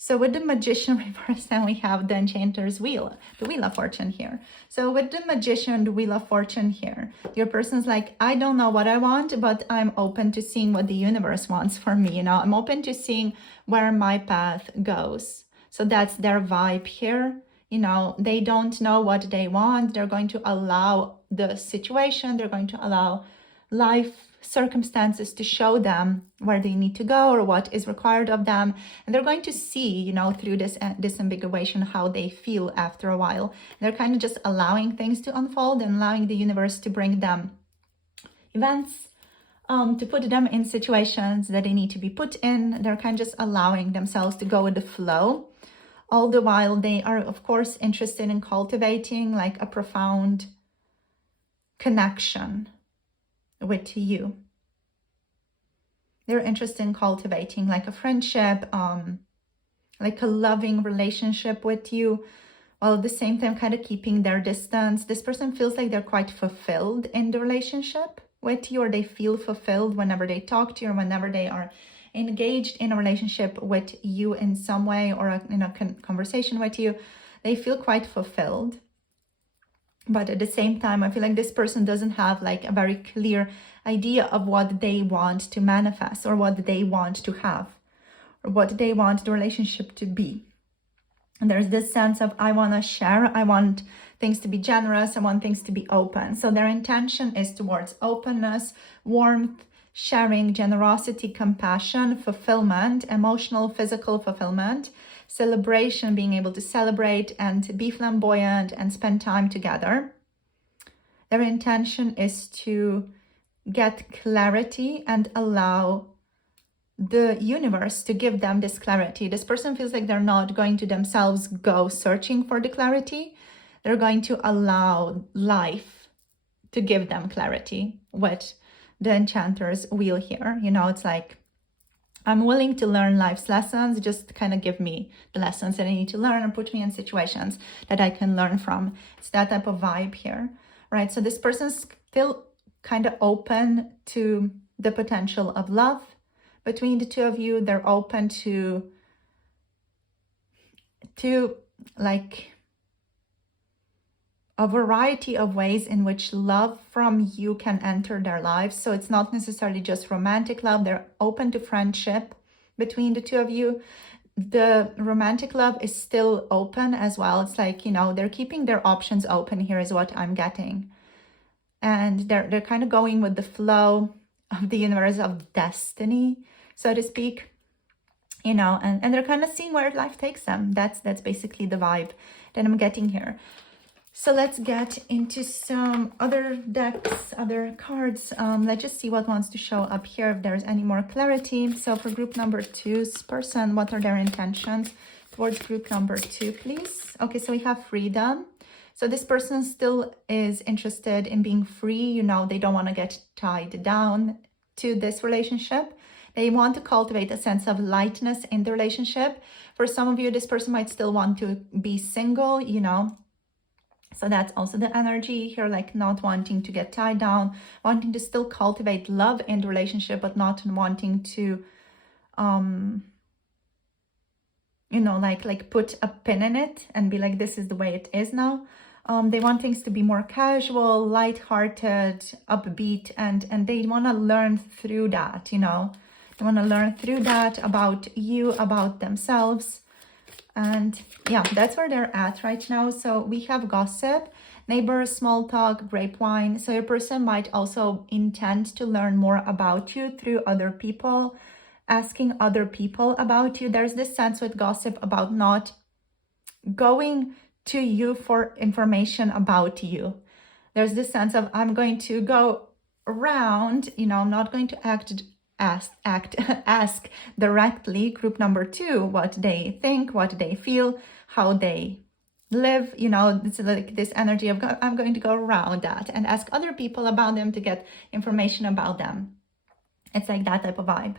So with the Magician reversed, then we have the Enchanter's Wheel, the Wheel of Fortune here. So with the Magician, the Wheel of Fortune here, your person's like, I don't know what I want, but I'm open to seeing what the universe wants for me. You know, I'm open to seeing where my path goes. So that's their vibe here. You know, they don't know what they want. They're going to allow the situation, they're going to allow life circumstances to show them where they need to go or what is required of them. And they're going to see, you know, through this disambiguation, how they feel after a while. They're kind of just allowing things to unfold and allowing the universe to bring them events, to put them in situations that they need to be put in. They're kind of just allowing themselves to go with the flow. All the while they are, of course, interested in cultivating like a profound connection with you. They're interested in cultivating like a friendship, like a loving relationship with you, while at the same time kind of keeping their distance. This person feels like they're quite fulfilled in the relationship with you, or they feel fulfilled whenever they talk to you, or whenever they are engaged in a relationship with you in some way, or in a conversation with you. They feel quite fulfilled. But at the same time, I feel like this person doesn't have like a very clear idea of what they want to manifest, or what they want to have, or what they want the relationship to be. And there's this sense of, I want to share, I want things to be generous, I want things to be open. So their intention is towards openness, warmth, sharing, generosity, compassion, fulfillment, emotional, physical fulfillment, celebration, being able to celebrate and be flamboyant and spend time together. Their intention is to get clarity and allow the universe to give them this clarity. This person feels like they're not going to themselves go searching for the clarity. They're going to allow life to give them clarity with the enchanter's wheel here. You know, it's like, I'm willing to learn life's lessons, just kind of give me the lessons that I need to learn, and put me in situations that I can learn from. It's that type of vibe here, right? So this person's still kind of open to the potential of love between the two of you. They're open to like a variety of ways in which love from you can enter their lives. So it's not necessarily just romantic love. They're open to friendship between the two of you. The romantic love is still open as well. It's like, you know, they're keeping their options open here is what I'm getting. And they're kind of going with the flow of the universe, of destiny, so to speak, you know, and they're kind of seeing where life takes them. That's basically the vibe that I'm getting here. So let's get into some other decks, other cards. Let's just see what wants to show up here, if there's any more clarity. So for group number 2's person, what are their intentions towards group number 2, please? Okay, so we have freedom. So this person still is interested in being free. You know, they don't want to get tied down to this relationship. They want to cultivate a sense of lightness in the relationship. For some of you, this person might still want to be single, you know. So that's also the energy here, like not wanting to get tied down, wanting to still cultivate love in the relationship, but not wanting to, you know, like put a pin in it and be like, this is the way it is now. They want things to be more casual, lighthearted, upbeat, and they want to learn through that, you know. They want to learn through that about you, about themselves. And yeah, that's where they're at right now. So we have gossip, neighbors, small talk, grapevine. So your person might also intend to learn more about you through other people, asking other people about you. There's this sense with gossip about not going to you for information about you. There's this sense of, I'm going to go around, you know, I'm not going to ask directly group number 2 what they think, what they feel, how they live. You know, it's like this energy of, I'm going to go around that and ask other people about them to get information about them. It's like that type of vibe.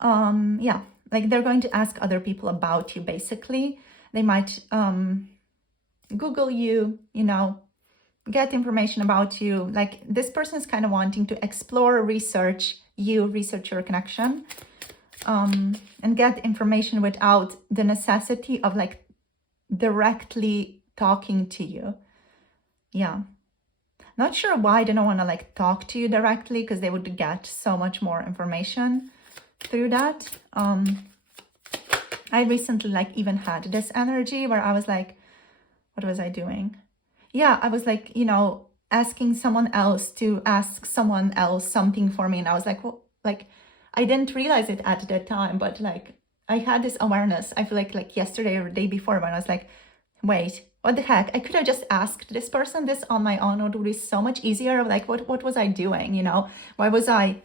Yeah, like they're going to ask other people about you, basically. They might Google you, you know, get information about you. Like this person is kind of wanting to explore, research you, research your connection, and get information without the necessity of like directly talking to you. Yeah. Not sure why they don't want to like talk to you directly, because they would get so much more information through that. I recently like even had this energy where I was like, what was I doing? Yeah, I was like, you know, asking someone else to ask someone else something for me. And I was like, well, like, I didn't realize it at that time, but like, I had this awareness, I feel like yesterday or the day before, when I was like, wait, what the heck? I could have just asked this person this on my own. It would be so much easier. Like, what was I doing? You know, why was I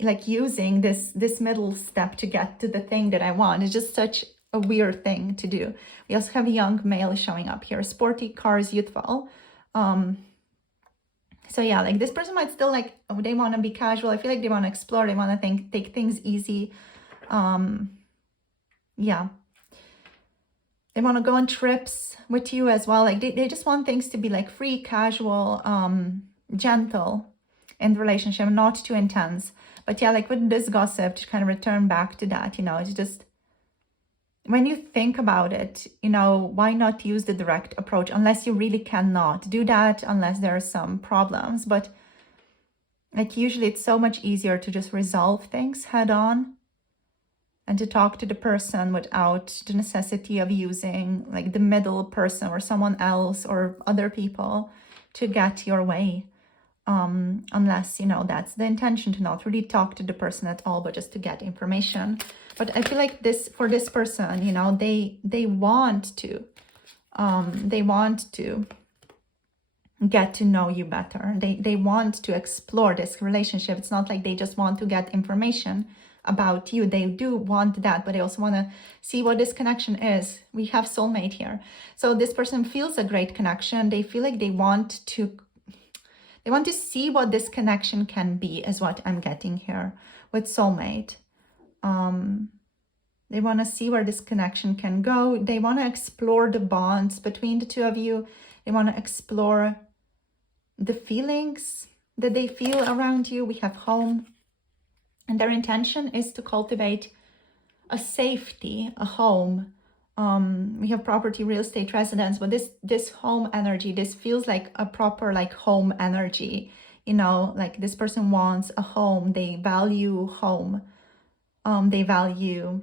like using this middle step to get to the thing that I want? It's just such a weird thing to do. We also have a young male showing up here, sporty, cars, youthful. So yeah, like this person might still like, oh, they want to be casual. I feel like they want to explore. They want to take things easy. Yeah. They want to go on trips with you as well. Like they just want things to be like free, casual, gentle in the relationship, not too intense. But yeah, like with this gossip, to kind of return back to that, you know, it's just, when you think about it, you know, why not use the direct approach unless you really cannot do that, unless there are some problems. But like usually it's so much easier to just resolve things head on and to talk to the person without the necessity of using like the middle person or someone else or other people to get your way. Unless, you know, that's the intention, to not really talk to the person at all, but just to get information. But I feel like this, for this person, you know, they want to get to know you better. They want to explore this relationship. It's not like they just want to get information about you. They do want that, but they also want to see what this connection is. We have soulmate here. So this person feels a great connection. They feel like they want to see what this connection can be, is what I'm getting here with soulmate. They want to see where this connection can go. They want to explore the bonds between the two of you. They want to explore the feelings that they feel around you. We have home. And their intention is to cultivate a safety, a home. We have property, real estate, residence, but this home energy, this feels like a proper like home energy, you know, like this person wants a home. They value home. They value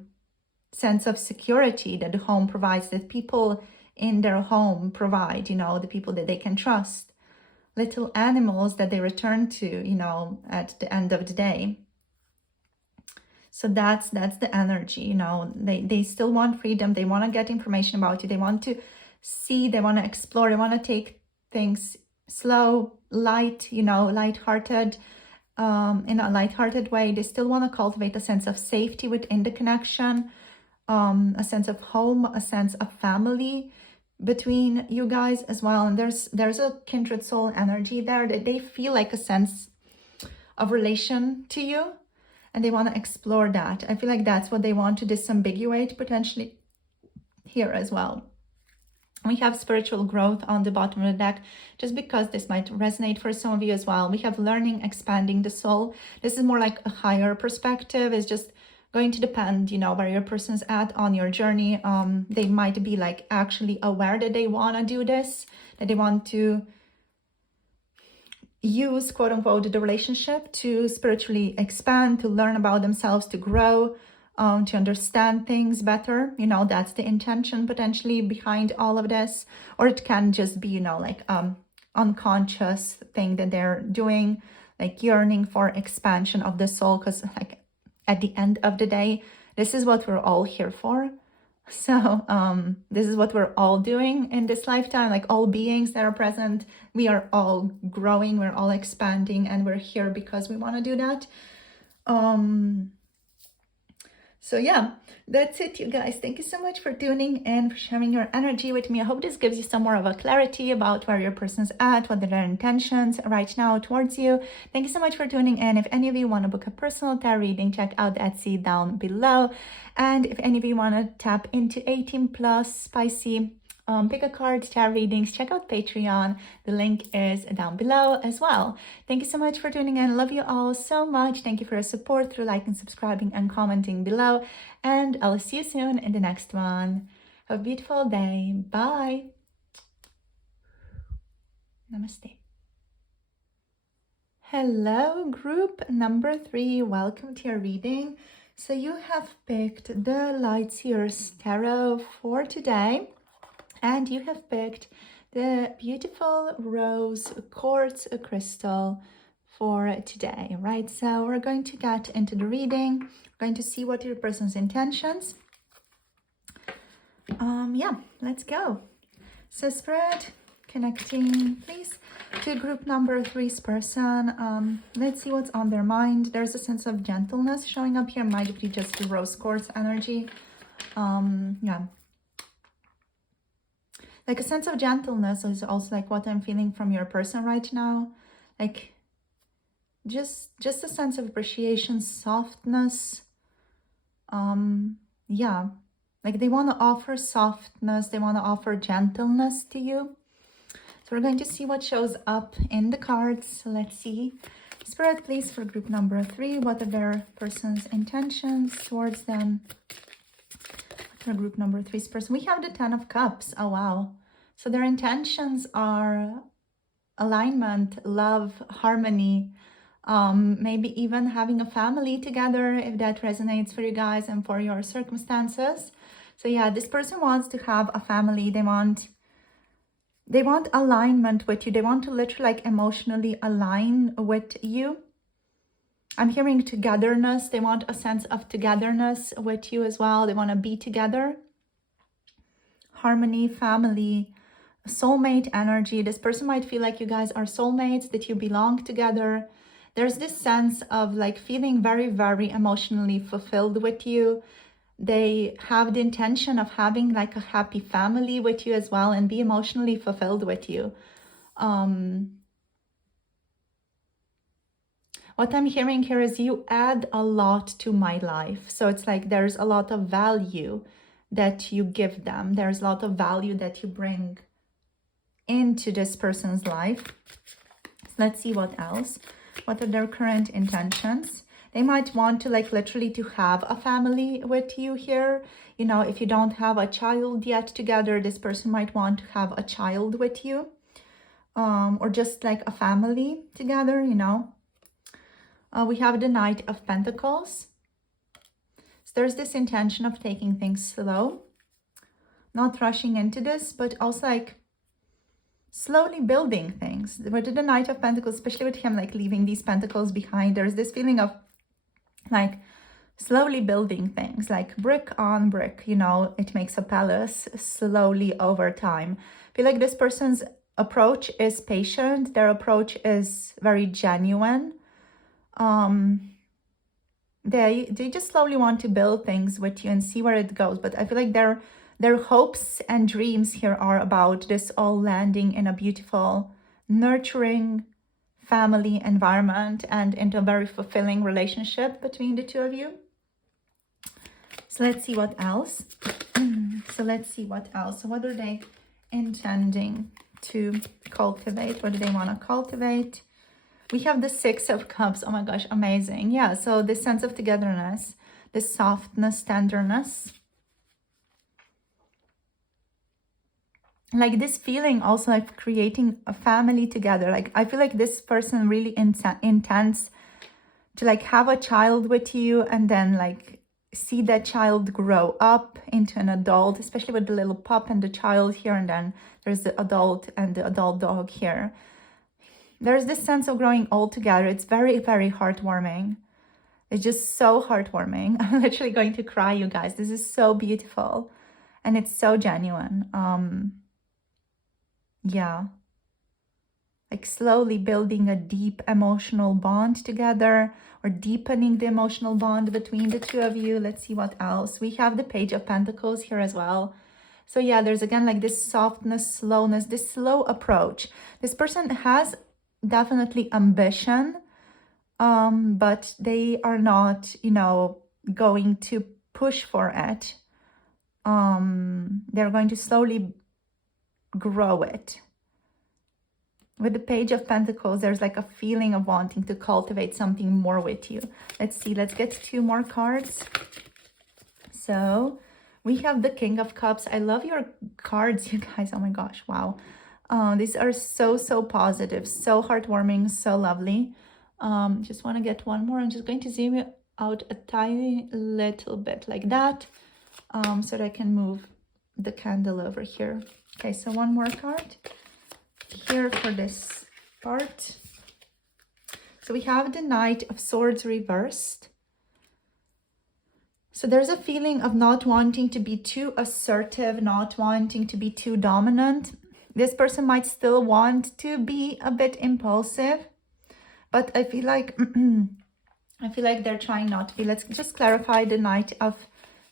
sense of security that the home provides, that people in their home provide, you know, the people that they can trust, little animals that they return to, you know, at the end of the day. So that's the energy, you know. They still want freedom. They want to get information about you. They want to see, they want to explore, they want to take things slow, light, you know, lighthearted, in a lighthearted way. They still want to cultivate a sense of safety within the connection, a sense of home, a sense of family between you guys as well. And there's a kindred soul energy there, that they feel like a sense of relation to you. And they want to explore that. I feel like that's what they want to disambiguate potentially here as well. We have spiritual growth on the bottom of the deck, just because this might resonate for some of you as well. We have learning, expanding the soul. This is more like a higher perspective. It's just going to depend, you know, where your person's at on your journey. They might be like actually aware that they want to do this, that they want to use, quote unquote, the relationship to spiritually expand, to learn about themselves, to grow, to understand things better. You know, that's the intention potentially behind all of this. Or it can just be, you know, like unconscious thing that they're doing, like yearning for expansion of the soul. Because like at the end of the day, this is what we're all here for. So this is what we're all doing in this lifetime, like all beings that are present. We are all growing, we're all expanding, and we're here because we want to do that. So yeah, that's it, you guys. Thank you so much for tuning in, for sharing your energy with me. I hope this gives you some more of a clarity about where your person's at, what are their intentions right now towards you. Thank you so much for tuning in. If any of you want to book a personal tarot reading, check out the Etsy down below. And if any of you want to tap into 18 plus spicy pick a card tarot readings, check out Patreon. The link is down below as well. Thank you so much for tuning in. Love you all so much. Thank you for your support through liking, subscribing, and commenting below. And I'll see you soon in the next one. Have a beautiful day. Bye. Namaste. Hello, group number 3. Welcome to your reading. So you have picked the Light Seer's Tarot for today. And you have picked the beautiful rose quartz crystal for today, right? So we're going to get into the reading. We're going to see what your person's intentions. Yeah, let's go. So Spirit, connecting, please, to group number 3's person. Let's see what's on their mind. There's a sense of gentleness showing up here. Might be just the rose quartz energy. Yeah. Like a sense of gentleness is also like what I'm feeling from your person right now. like just a sense of appreciation, softness. Yeah, like they want to offer softness, they want to offer gentleness to you. So we're going to see what shows up in the cards. Let's see. Spirit, please, for group number 3, what are their person's intentions towards them? For group number 3's person, we have the 10 of Cups. Oh, wow. So their intentions are alignment, love, harmony, maybe even having a family together, if that resonates for you guys and for your circumstances. So yeah, this person wants to have a family. They want alignment with you. They want to literally like emotionally align with you. I'm hearing togetherness. They want a sense of togetherness with you as well. They want to be together. Harmony, family, soulmate energy. This person might feel like you guys are soulmates, that you belong together. There's this sense of like feeling very, very emotionally fulfilled with you. They have the intention of having like a happy family with you as well and be emotionally fulfilled with you. What I'm hearing here is you add a lot to my life. So it's like there's a lot of value that you give them. There's a lot of value that you bring into this person's life. Let's see what else. What are their current intentions? They might want to like literally to have a family with you here. You know, if you don't have a child yet together, this person might want to have a child with you. Or just like a family together, you know. We have the Knight of Pentacles. So there's this intention of taking things slow. Not rushing into this, but also like slowly building things. With the Knight of Pentacles, especially with him like leaving these pentacles behind, there's this feeling of like slowly building things, like brick on brick, you know, it makes a palace slowly over time. I feel like this person's approach is patient. Their approach is very genuine. They just slowly want to build things with you and see where it goes. But I feel like their hopes and dreams here are about this all landing in a beautiful, nurturing family environment and into a very fulfilling relationship between the two of you. So let's see what else. So what are they intending to cultivate? What do they want to cultivate? We have the 6 of Cups. Oh my gosh, amazing. Yeah, so this sense of togetherness, this softness, tenderness. Like this feeling also of creating a family together. Like I feel like this person really intends to like have a child with you and then like see that child grow up into an adult, especially with the little pup and the child here, and then there's the adult and the adult dog here. There's this sense of growing old together. It's very, very heartwarming. It's just so heartwarming. I'm literally going to cry, you guys. This is so beautiful and it's so genuine. Yeah, like slowly building a deep emotional bond together, or deepening the emotional bond between the two of you. Let's see what else. We have the Page of Pentacles here as well. So yeah, there's again like this softness, slowness, this slow approach. This person has definitely ambition, but they are not, you know, going to push for it. They're going to slowly grow it. With the Page of Pentacles, there's like a feeling of wanting to cultivate something more with you. Let's see, let's get 2 more cards. So we have the King of Cups. I love your cards, you guys. Oh my gosh, wow. These are so positive, so heartwarming, so lovely. Just want to get one more. I'm just going to zoom out a tiny little bit like that, so that I can move the candle over here. Okay, so one more card here for this part. So we have the Knight of Swords reversed. So there's a feeling of not wanting to be too assertive, not wanting to be too dominant. This person might still want to be a bit impulsive, but I feel like they're trying not to be. Let's just clarify the Knight of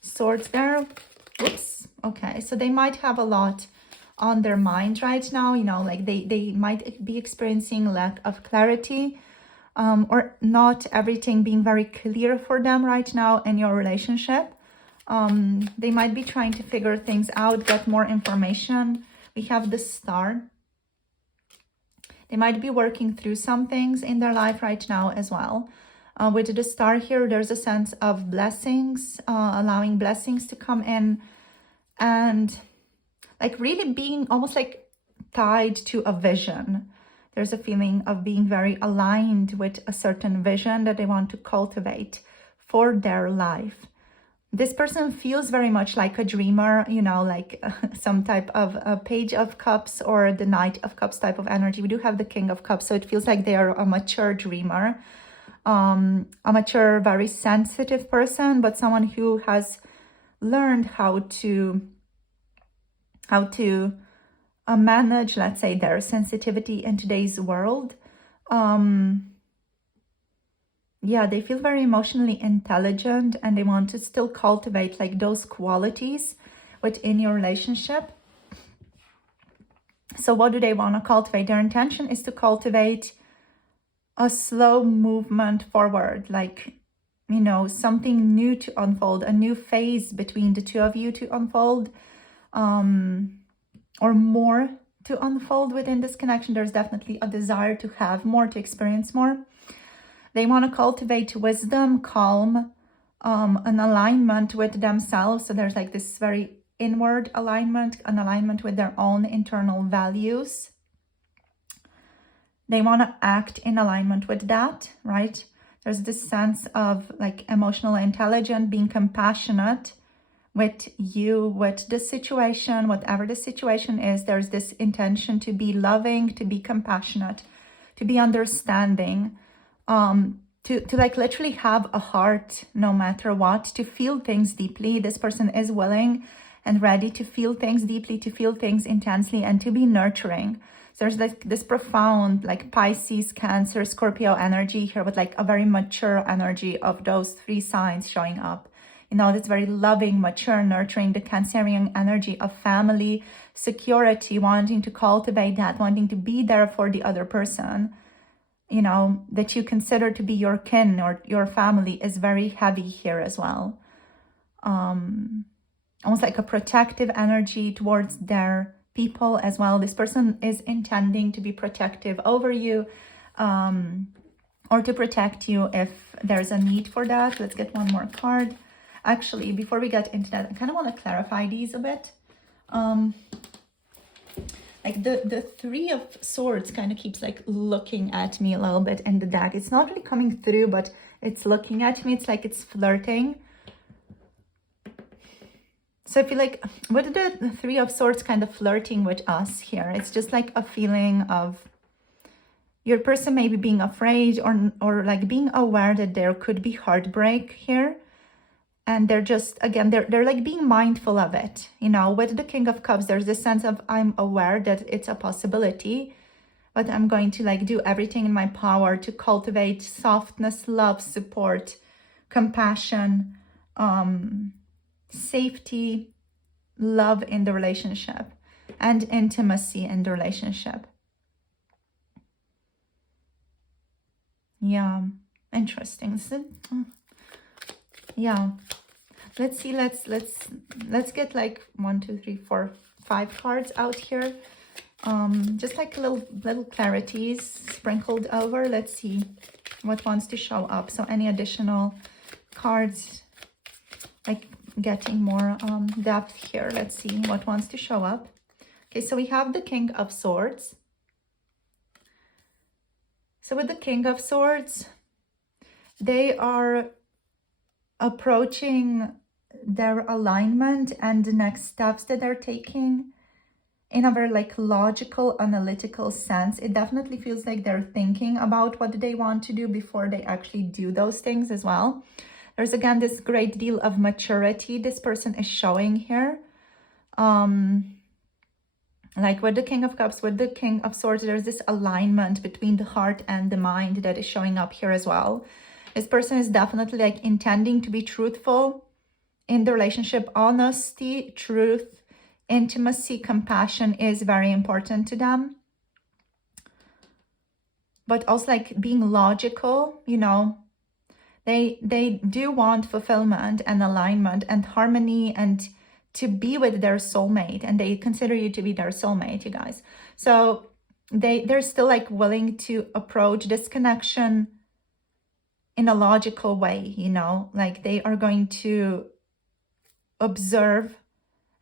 Swords there. Oops. Okay, so they might have a lot on their mind right now. You know, like they might be experiencing lack of clarity, or not everything being very clear for them right now in your relationship. They might be trying to figure things out, get more information. We have the Star. They might be working through some things in their life right now as well. With the Star here, there's a sense of blessings, allowing blessings to come in, and like really being almost like tied to a vision. There's a feeling of being very aligned with a certain vision that they want to cultivate for their life. This person feels very much like a dreamer, you know, like some type of a Page of Cups or the Knight of Cups type of energy. We do have the King of Cups, so it feels like they are a mature dreamer, a mature, very sensitive person, but someone who has learned how to manage, let's say, their sensitivity in today's world. Yeah, they feel very emotionally intelligent, and they want to still cultivate like those qualities within your relationship. So what do they want to cultivate? Their intention is to cultivate a slow movement forward, like, you know, something new to unfold, a new phase between the two of you to unfold, or more to unfold within this connection. There's definitely a desire to have more, to experience more. They want to cultivate wisdom, calm, an alignment with themselves. So there's like this very inward alignment, an alignment with their own internal values. They want to act in alignment with that, right? There's this sense of like emotional intelligence, being compassionate with you, with the situation, whatever the situation is. There's this intention to be loving, to be compassionate, to be understanding, to like literally have a heart no matter what, to feel things deeply. This person is willing and ready to feel things deeply, to feel things intensely, and to be nurturing. So there's like this profound like Pisces, Cancer, Scorpio energy here, with like a very mature energy of those three signs showing up. You know, this very loving, mature, nurturing, the Cancerian energy of family, security, wanting to cultivate that, wanting to be there for the other person, you know, that you consider to be your kin or your family, is very heavy here as well. Almost like a protective energy towards their people as well. This person is intending to be protective over you, or to protect you if there's a need for that. Let's get one more card. Actually, before we get into that, I kind of want to clarify these a bit. Like the Three of Swords kind of keeps like looking at me a little bit in the deck. It's not really coming through, but it's looking at me. It's like it's flirting. So I feel like with the Three of Swords kind of flirting with us here, it's just like a feeling of your person maybe being afraid, or like being aware that there could be heartbreak here. And they're just, again, they're like being mindful of it. You know, with the King of Cups, there's this sense of, I'm aware that it's a possibility, but I'm going to like do everything in my power to cultivate softness, love, support, compassion, safety, love in the relationship, and intimacy in the relationship. Yeah, interesting. So, yeah, let's see, let's get like 1, 2, 3, 4, 5 cards out here, just like little clarities sprinkled over. Let's see what wants to show up. So any additional cards, like getting more depth here. Let's see what wants to show up. Okay, so we have the King of Swords. So with the King of Swords, they are approaching their alignment and the next steps that they're taking in a very like logical, analytical sense. It definitely feels like they're thinking about what they want to do before they actually do those things as well. There's again this great deal of maturity this person is showing here. Like with the King of Cups, with the King of Swords, there's this alignment between the heart and the mind that is showing up here as well. This person is definitely like intending to be truthful in the relationship. Honesty, truth, intimacy, compassion is very important to them. But also like being logical, you know, they do want fulfillment and alignment and harmony and to be with their soulmate, and they consider you to be their soulmate, you guys. So they're still like willing to approach this connection in a logical way, you know, like they are going to observe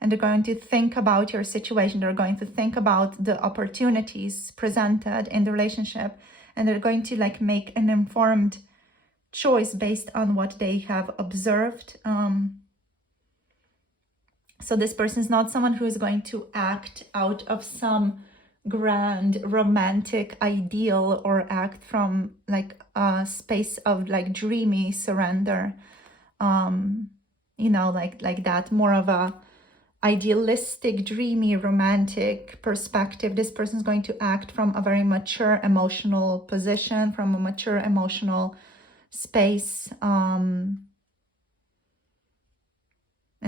and they're going to think about your situation. They're going to think about the opportunities presented in the relationship, and they're going to like make an informed choice based on what they have observed. So this person is not someone who is going to act out of some grand romantic ideal or act from like a space of like dreamy surrender. You know, like that, more of a idealistic, dreamy, romantic perspective. This person is going to act from a very mature emotional position, from a mature emotional space, and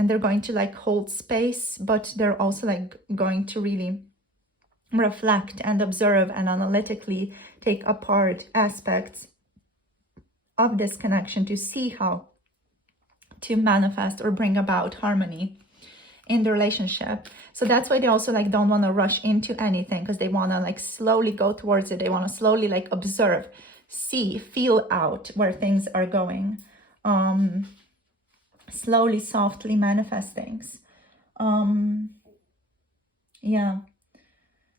they're going to like hold space, but they're also like going to really reflect and observe and analytically take apart aspects of this connection to see how to manifest or bring about harmony in the relationship. So that's why they also like don't want to rush into anything, because they want to like slowly go towards it. They want to slowly like observe, see, feel out where things are going. Slowly, softly manifest things. Yeah.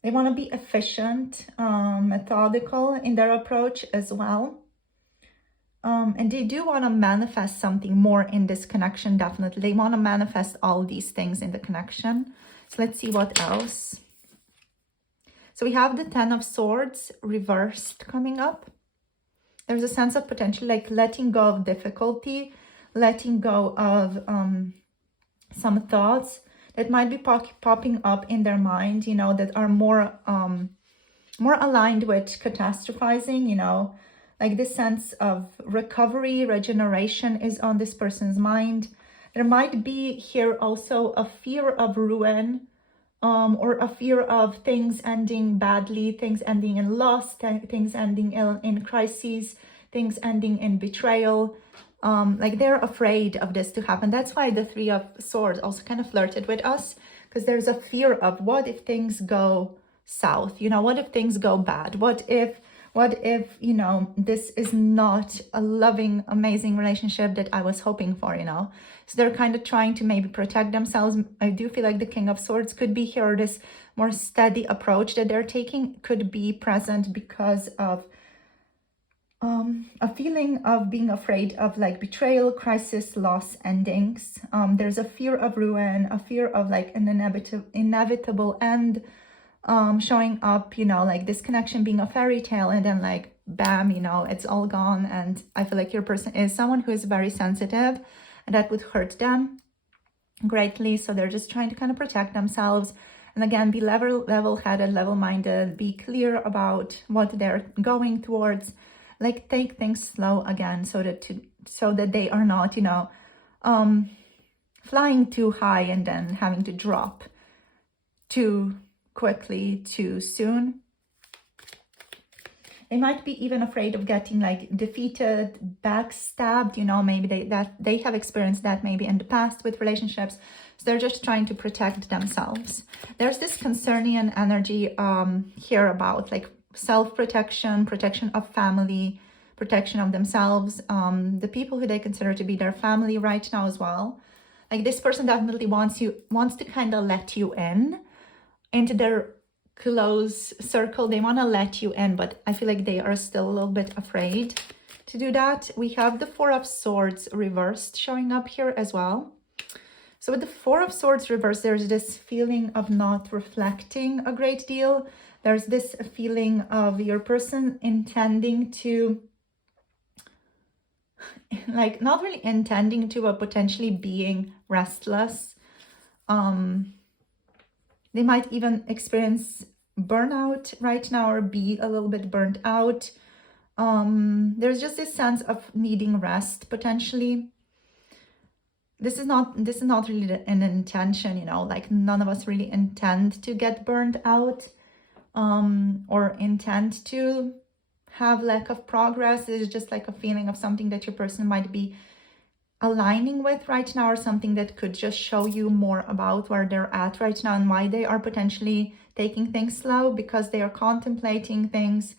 They want to be efficient, methodical in their approach as well. And they do want to manifest something more in this connection, definitely. They want to manifest all these things in the connection. So let's see what else. So we have the Ten of Swords reversed coming up. There's a sense of potentially like letting go of difficulty, letting go of some thoughts that might be popping up in their mind, you know, that are more aligned with catastrophizing, you know. Like this sense of recovery, regeneration is on this person's mind. There might be here also a fear of ruin, or a fear of things ending badly, things ending in loss, things ending in crises, things ending in betrayal. Like they're afraid of this to happen. That's why the Three of Swords also kind of flirted with us, because there's a fear of what if things go south, you know, what if things go bad? What if, you know, this is not a loving, amazing relationship that I was hoping for, you know? So they're kind of trying to maybe protect themselves. I do feel like the King of Swords could be here. This more steady approach that they're taking could be present because of a feeling of being afraid of like betrayal, crisis, loss, endings. There's a fear of ruin, a fear of like an inevitable end showing up, you know, like this connection being a fairy tale, and then like bam, you know, it's all gone. And I feel like your person is someone who is very sensitive, and that would hurt them greatly. So they're just trying to kind of protect themselves. And again, be level-headed, level-minded, be clear about what they're going towards. Like take things slow again, so that they are not, you know, flying too high and then having to drop too quickly, too soon. They might be even afraid of getting like defeated, backstabbed, you know, maybe they have experienced that maybe in the past with relationships. So they're just trying to protect themselves. There's this concerning energy here about like self-protection, protection of family, protection of themselves, the people who they consider to be their family right now as well. Like this person definitely wants to kind of let you into their close circle. They want to let you in, but I feel like they are still a little bit afraid to do that. We have the Four of Swords reversed showing up here as well. So with the Four of Swords reversed, there's this feeling of not reflecting a great deal. There's this feeling of your person intending to, like not really intending to, but potentially being restless. They might even experience burnout right now, or be a little bit burnt out. There's just this sense of needing rest potentially. this is not really an intention, you know, like none of us really intend to get burned out, or intend to have lack of progress. It's just like a feeling of something that your person might be aligning with right now, or something that could just show you more about where they're at right now and why they are potentially taking things slow, because they are contemplating things.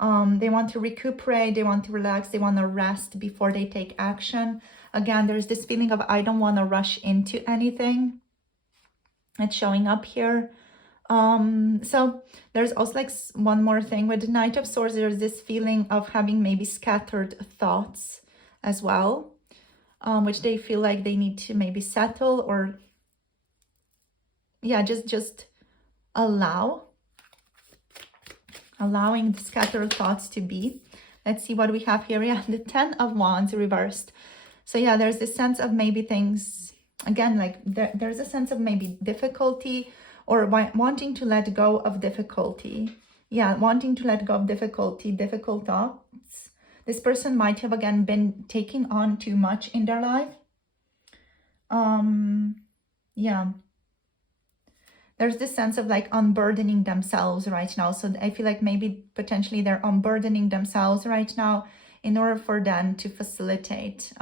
They want to recuperate, they want to relax, they want to rest before they take action. Again, there's this feeling of I don't want to rush into anything. It's showing up here. So there's also like one more thing with the Knight of Swords. There's this feeling of having maybe scattered thoughts as well, which they feel like they need to maybe settle, or yeah, just allowing the scattered thoughts to be. Let's see what we have here. Yeah, the Ten of Wands reversed. So yeah, there's this sense of maybe things, again, like there's a sense of maybe difficulty, or wanting to let go of difficulty. Yeah, wanting to let go of difficult thoughts. This person might have, again, been taking on too much in their life. Yeah. There's this sense of like unburdening themselves right now. So I feel like maybe potentially they're unburdening themselves right now in order for them to facilitate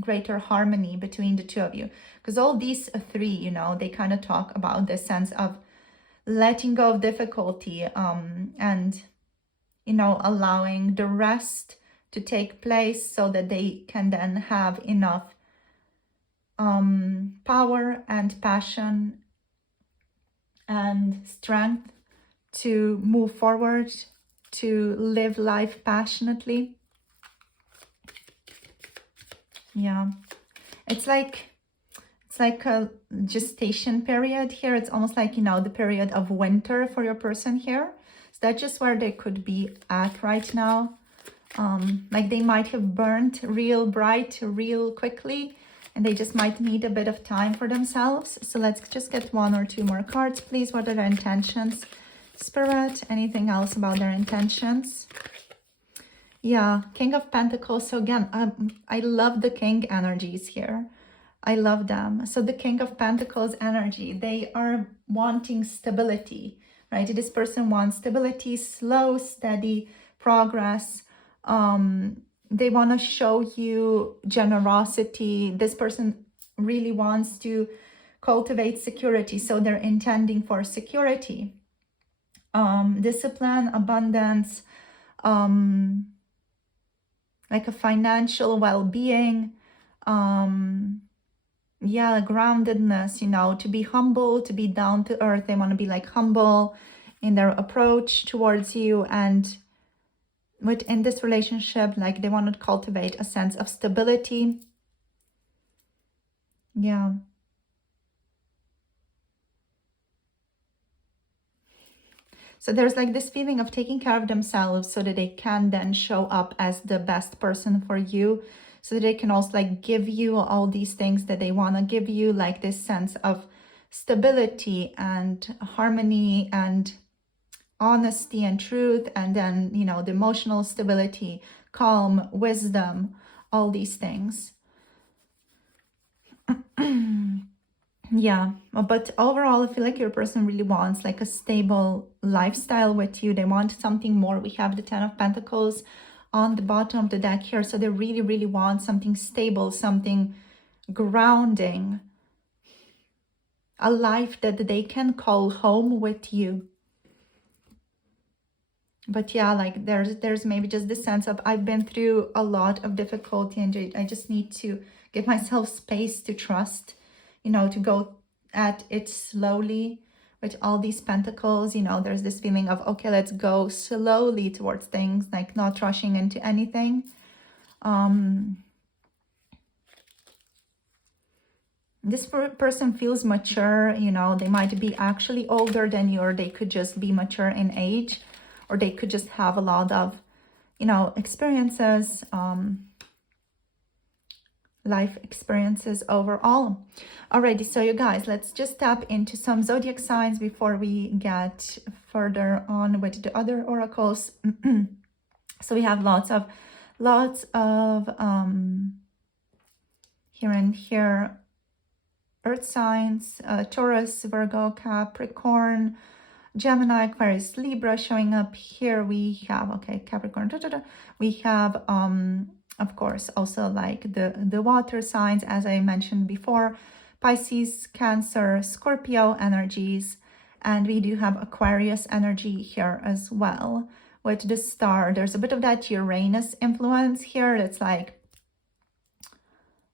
greater harmony between the two of you. Because all these three, you know, they kind of talk about this sense of letting go of difficulty, and, you know, allowing the rest to take place so that they can then have enough power and passion and strength to move forward, to live life passionately. Yeah, it's like a gestation period here. It's almost like, you know, the period of winter for your person here. So that's just where they could be at right now. Like they might have burnt real bright real quickly, and they just might need a bit of time for themselves. So let's just get one or two more cards, please. What are their intentions? Spirit, anything else about their intentions? Yeah, King of Pentacles. So again, I love the King energies here. I love them. So the King of Pentacles energy, they are wanting stability, right? This person wants stability, slow, steady progress. They want to show you generosity. This person really wants to cultivate security. So they're intending for security, discipline, abundance, like a financial well-being, yeah, groundedness, you know, to be humble, to be down to earth. They want to be like humble in their approach towards you, and within this relationship, like they want to cultivate a sense of stability. Yeah. So there's like this feeling of taking care of themselves so that they can then show up as the best person for you, so that they can also like give you all these things that they want to give you, like this sense of stability and harmony and honesty and truth, and then, you know, the emotional stability, calm, wisdom, all these things. Yeah, but overall, I feel like your person really wants like a stable lifestyle with you. They want something more. We have the Ten of Pentacles on the bottom of the deck here. So they really, really want something stable, something grounding, a life that they can call home with you. But yeah, like there's maybe just this sense of I've been through a lot of difficulty, and I just need to give myself space to trust, you know, to go at it slowly with all these pentacles. You know, there's this feeling of, okay, let's go slowly towards things, like not rushing into anything. This person feels mature, you know, they might be actually older than you, or they could just be mature in age, or they could just have a lot of, you know, experiences, life experiences overall. Alrighty, so you guys, let's just tap into some zodiac signs before we get further on with the other oracles. So we have lots of here and here. Earth signs, Taurus, Virgo, Capricorn, Gemini, Aquarius, Libra showing up here. We have, okay, Capricorn, we have, of course, also like the water signs, as I mentioned before, Pisces, Cancer, Scorpio energies, and we do have Aquarius energy here as well with the star. There's a bit of that Uranus influence here. That's like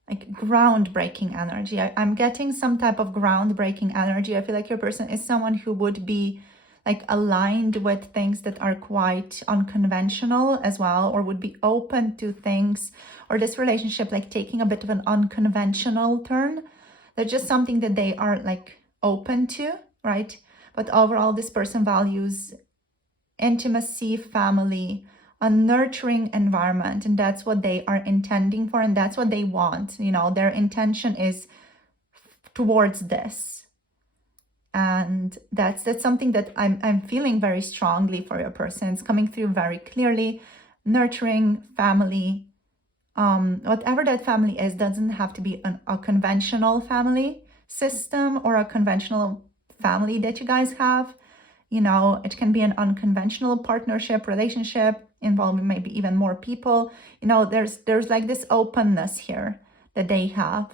groundbreaking energy. I'm getting some type of groundbreaking energy. I feel like your person is someone who would be like aligned with things that are quite unconventional as well, or would be open to things, or this relationship like taking a bit of an unconventional turn. That's just something that they are like open to, right? But overall, this person values intimacy, family, a nurturing environment, and that's what they are intending for, and that's what they want. You know, their intention is towards this, and that's something that I'm feeling very strongly for your person. It's coming through very clearly. Nurturing family, whatever that family is, doesn't have to be a conventional family system or a conventional family that you guys have. You know, it can be an unconventional partnership, relationship involving maybe even more people. You know, there's like this openness here that they have.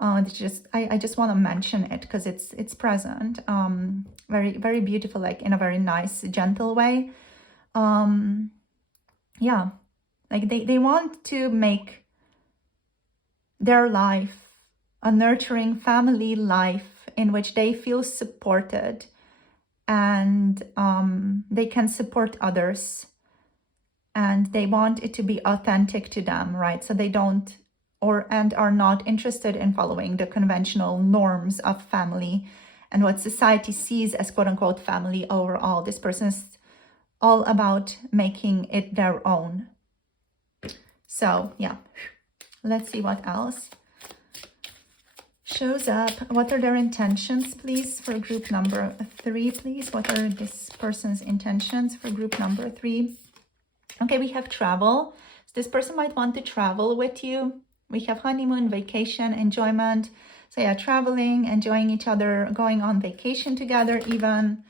It's just I just want to mention it because it's present. Very, very beautiful, like in a very nice, gentle way. Yeah, like they want to make their life a nurturing family life in which they feel supported, and they can support others, and they want it to be authentic to them, right? So they don't and are not interested in following the conventional norms of family and what society sees as quote unquote family overall. This person is all about making it their own. So yeah, let's see what else shows up. What are their intentions, please, for group number 3, please? What are this person's intentions for group number 3? Okay, we have travel. So this person might want to travel with you. We have honeymoon, vacation, enjoyment. So yeah, traveling, enjoying each other, going on vacation together even.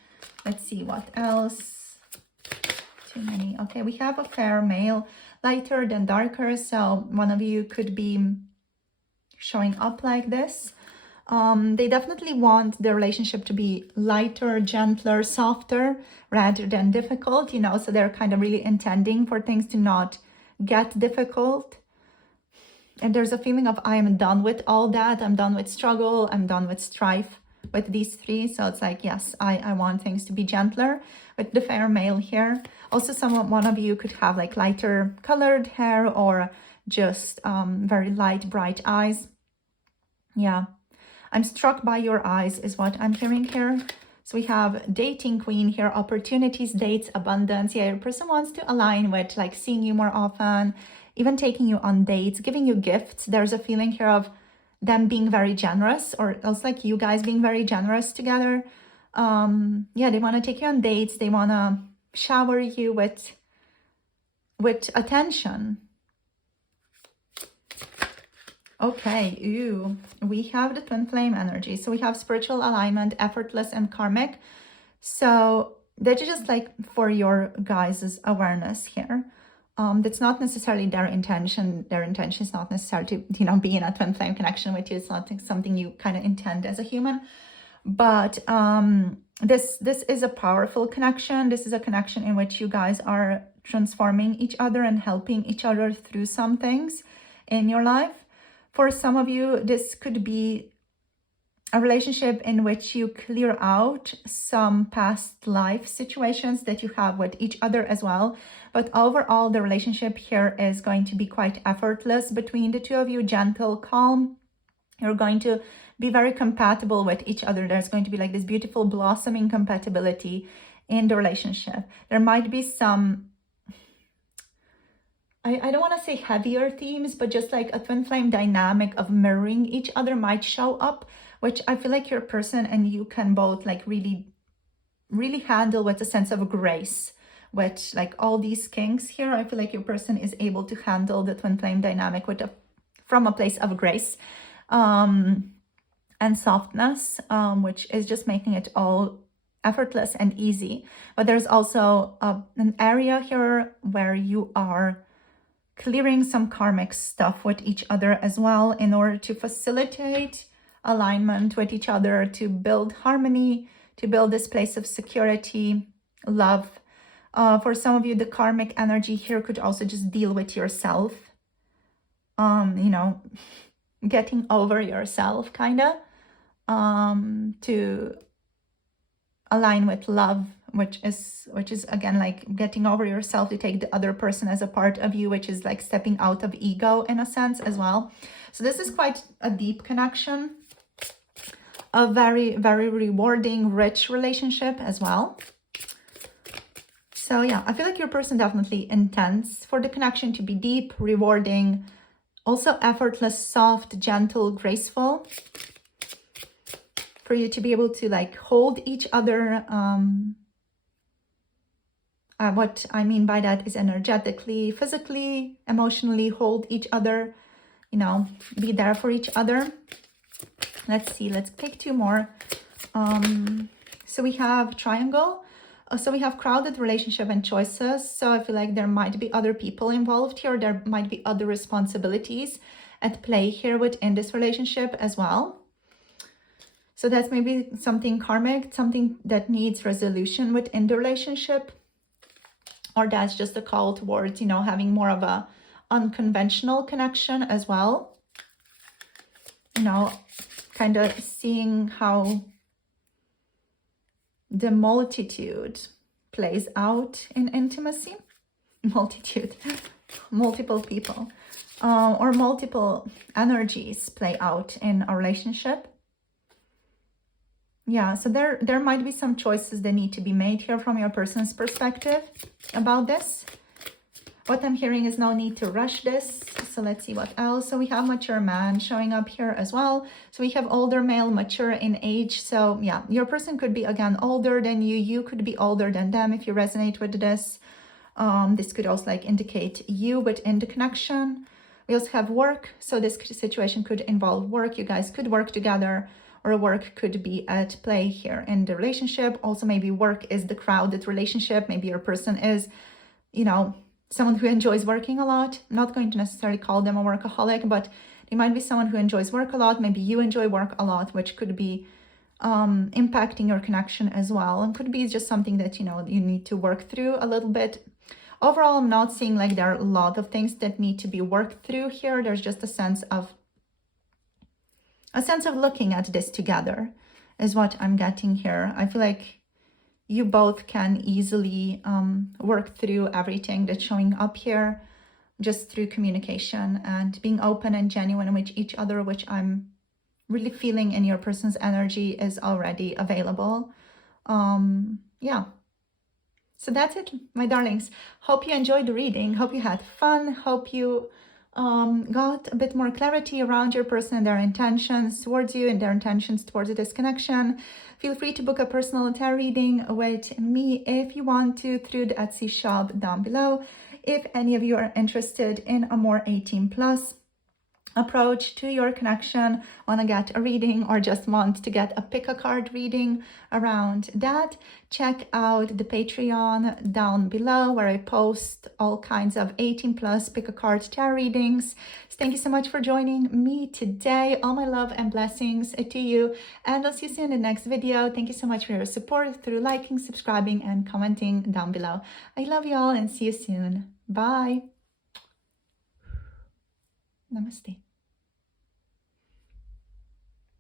Let's see what else. Too many. Okay, we have a fair male, lighter than darker. So one of you could be showing up like this. They definitely want the relationship to be lighter, gentler, softer, rather than difficult, you know, so they're kind of really intending for things to not get difficult. And there's a feeling of I am done with all that. I'm done with struggle. I'm done with strife with these 3. So it's like, yes, I want things to be gentler with the fair male here. Also, one of you could have like lighter colored hair or just very light, bright eyes. Yeah. I'm struck by your eyes is what I'm hearing here. So we have dating queen here, opportunities, dates, abundance. Yeah, your person wants to align with like seeing you more often, even taking you on dates, giving you gifts. There's a feeling here of them being very generous, or else like you guys being very generous together. Yeah, they want to take you on dates. They want to shower you with attention. Okay, ooh, we have the twin flame energy. So we have spiritual alignment, effortless and karmic. So that's just like for your guys' awareness here. That's not necessarily their intention. Their intention is not necessarily to, you know, be in a twin flame connection with you. It's not something you kind of intend as a human. But this is a powerful connection. This is a connection in which you guys are transforming each other and helping each other through some things in your life. For some of you, this could be a relationship in which you clear out some past life situations that you have with each other as well. But overall, the relationship here is going to be quite effortless between the 2 of you, gentle, calm. You're going to be very compatible with each other. There's going to be like this beautiful blossoming compatibility in the relationship. There might be some, I don't want to say heavier themes, but just like a twin flame dynamic of mirroring each other might show up, which I feel like your person and you can both like really, really handle with a sense of grace. With like all these kinks here, I feel like your person is able to handle the twin flame dynamic with a from a place of grace and softness, which is just making it all effortless and easy. But there's also an area here where you are clearing some karmic stuff with each other as well in order to facilitate alignment with each other, to build harmony, to build this place of security, love. For some of you, the karmic energy here could also just deal with yourself, you know, getting over yourself, kind of, to align with love, which is again like getting over yourself, to take the other person as a part of you, which is like stepping out of ego in a sense as well. So this is quite a deep connection, a very, very rewarding, rich relationship as well. So yeah, I feel like your person definitely intends for the connection to be deep, rewarding, also effortless, soft, gentle, graceful, for you to be able to like hold each other. What I mean by that is energetically, physically, emotionally hold each other, you know, be there for each other. Let's see, let's pick two more. So we have triangle. So we have crowded relationship and choices. So I feel like there might be other people involved here. There might be other responsibilities at play here within this relationship as well. So that's maybe something karmic, something that needs resolution within the relationship. Or that's just a call towards, you know, having more of a unconventional connection as well. You know, kind of seeing how the multitude plays out in intimacy. Multitude, multiple people, or multiple energies play out in a relationship. Yeah, so there might be some choices that need to be made here from your person's perspective about this. What I'm hearing is no need to rush this. So let's see what else. So we have mature man showing up here as well. So we have older male, mature in age. So yeah, your person could be again older than you. You could be older than them if you resonate with this. This could also like indicate you within the connection. We also have work. So this situation could involve work. You guys could work together, or work could be at play here in the relationship. Also, maybe work is the crowded relationship. Maybe your person is, you know, someone who enjoys working a lot. I'm not going to necessarily call them a workaholic, but they might be someone who enjoys work a lot. Maybe you enjoy work a lot, which could be impacting your connection as well. And could be just something that, you know, you need to work through a little bit. Overall, I'm not seeing like there are a lot of things that need to be worked through here. There's just a sense of looking at this together is what I'm getting here. I feel like you both can easily work through everything that's showing up here just through communication and being open and genuine with each other, which I'm really feeling in your person's energy is already available. Yeah. So that's it, my darlings. Hope you enjoyed the reading. Hope you had fun. Hope you got a bit more clarity around your person and their intentions towards you and their intentions towards this connection. Feel free to book a personal tarot reading with me if you want to through the Etsy shop down below. If any of you are interested in a more 18+ approach to your connection, want to get a reading, or just want to get a pick a card reading around that, check out the Patreon down below where I post all kinds of 18+ pick a card tarot readings. So thank you so much for joining me today. All my love and blessings to you, and I'll see you soon in the next video. Thank you so much for your support through liking, subscribing, and commenting down below. I love you all and see you soon. Bye. Namaste.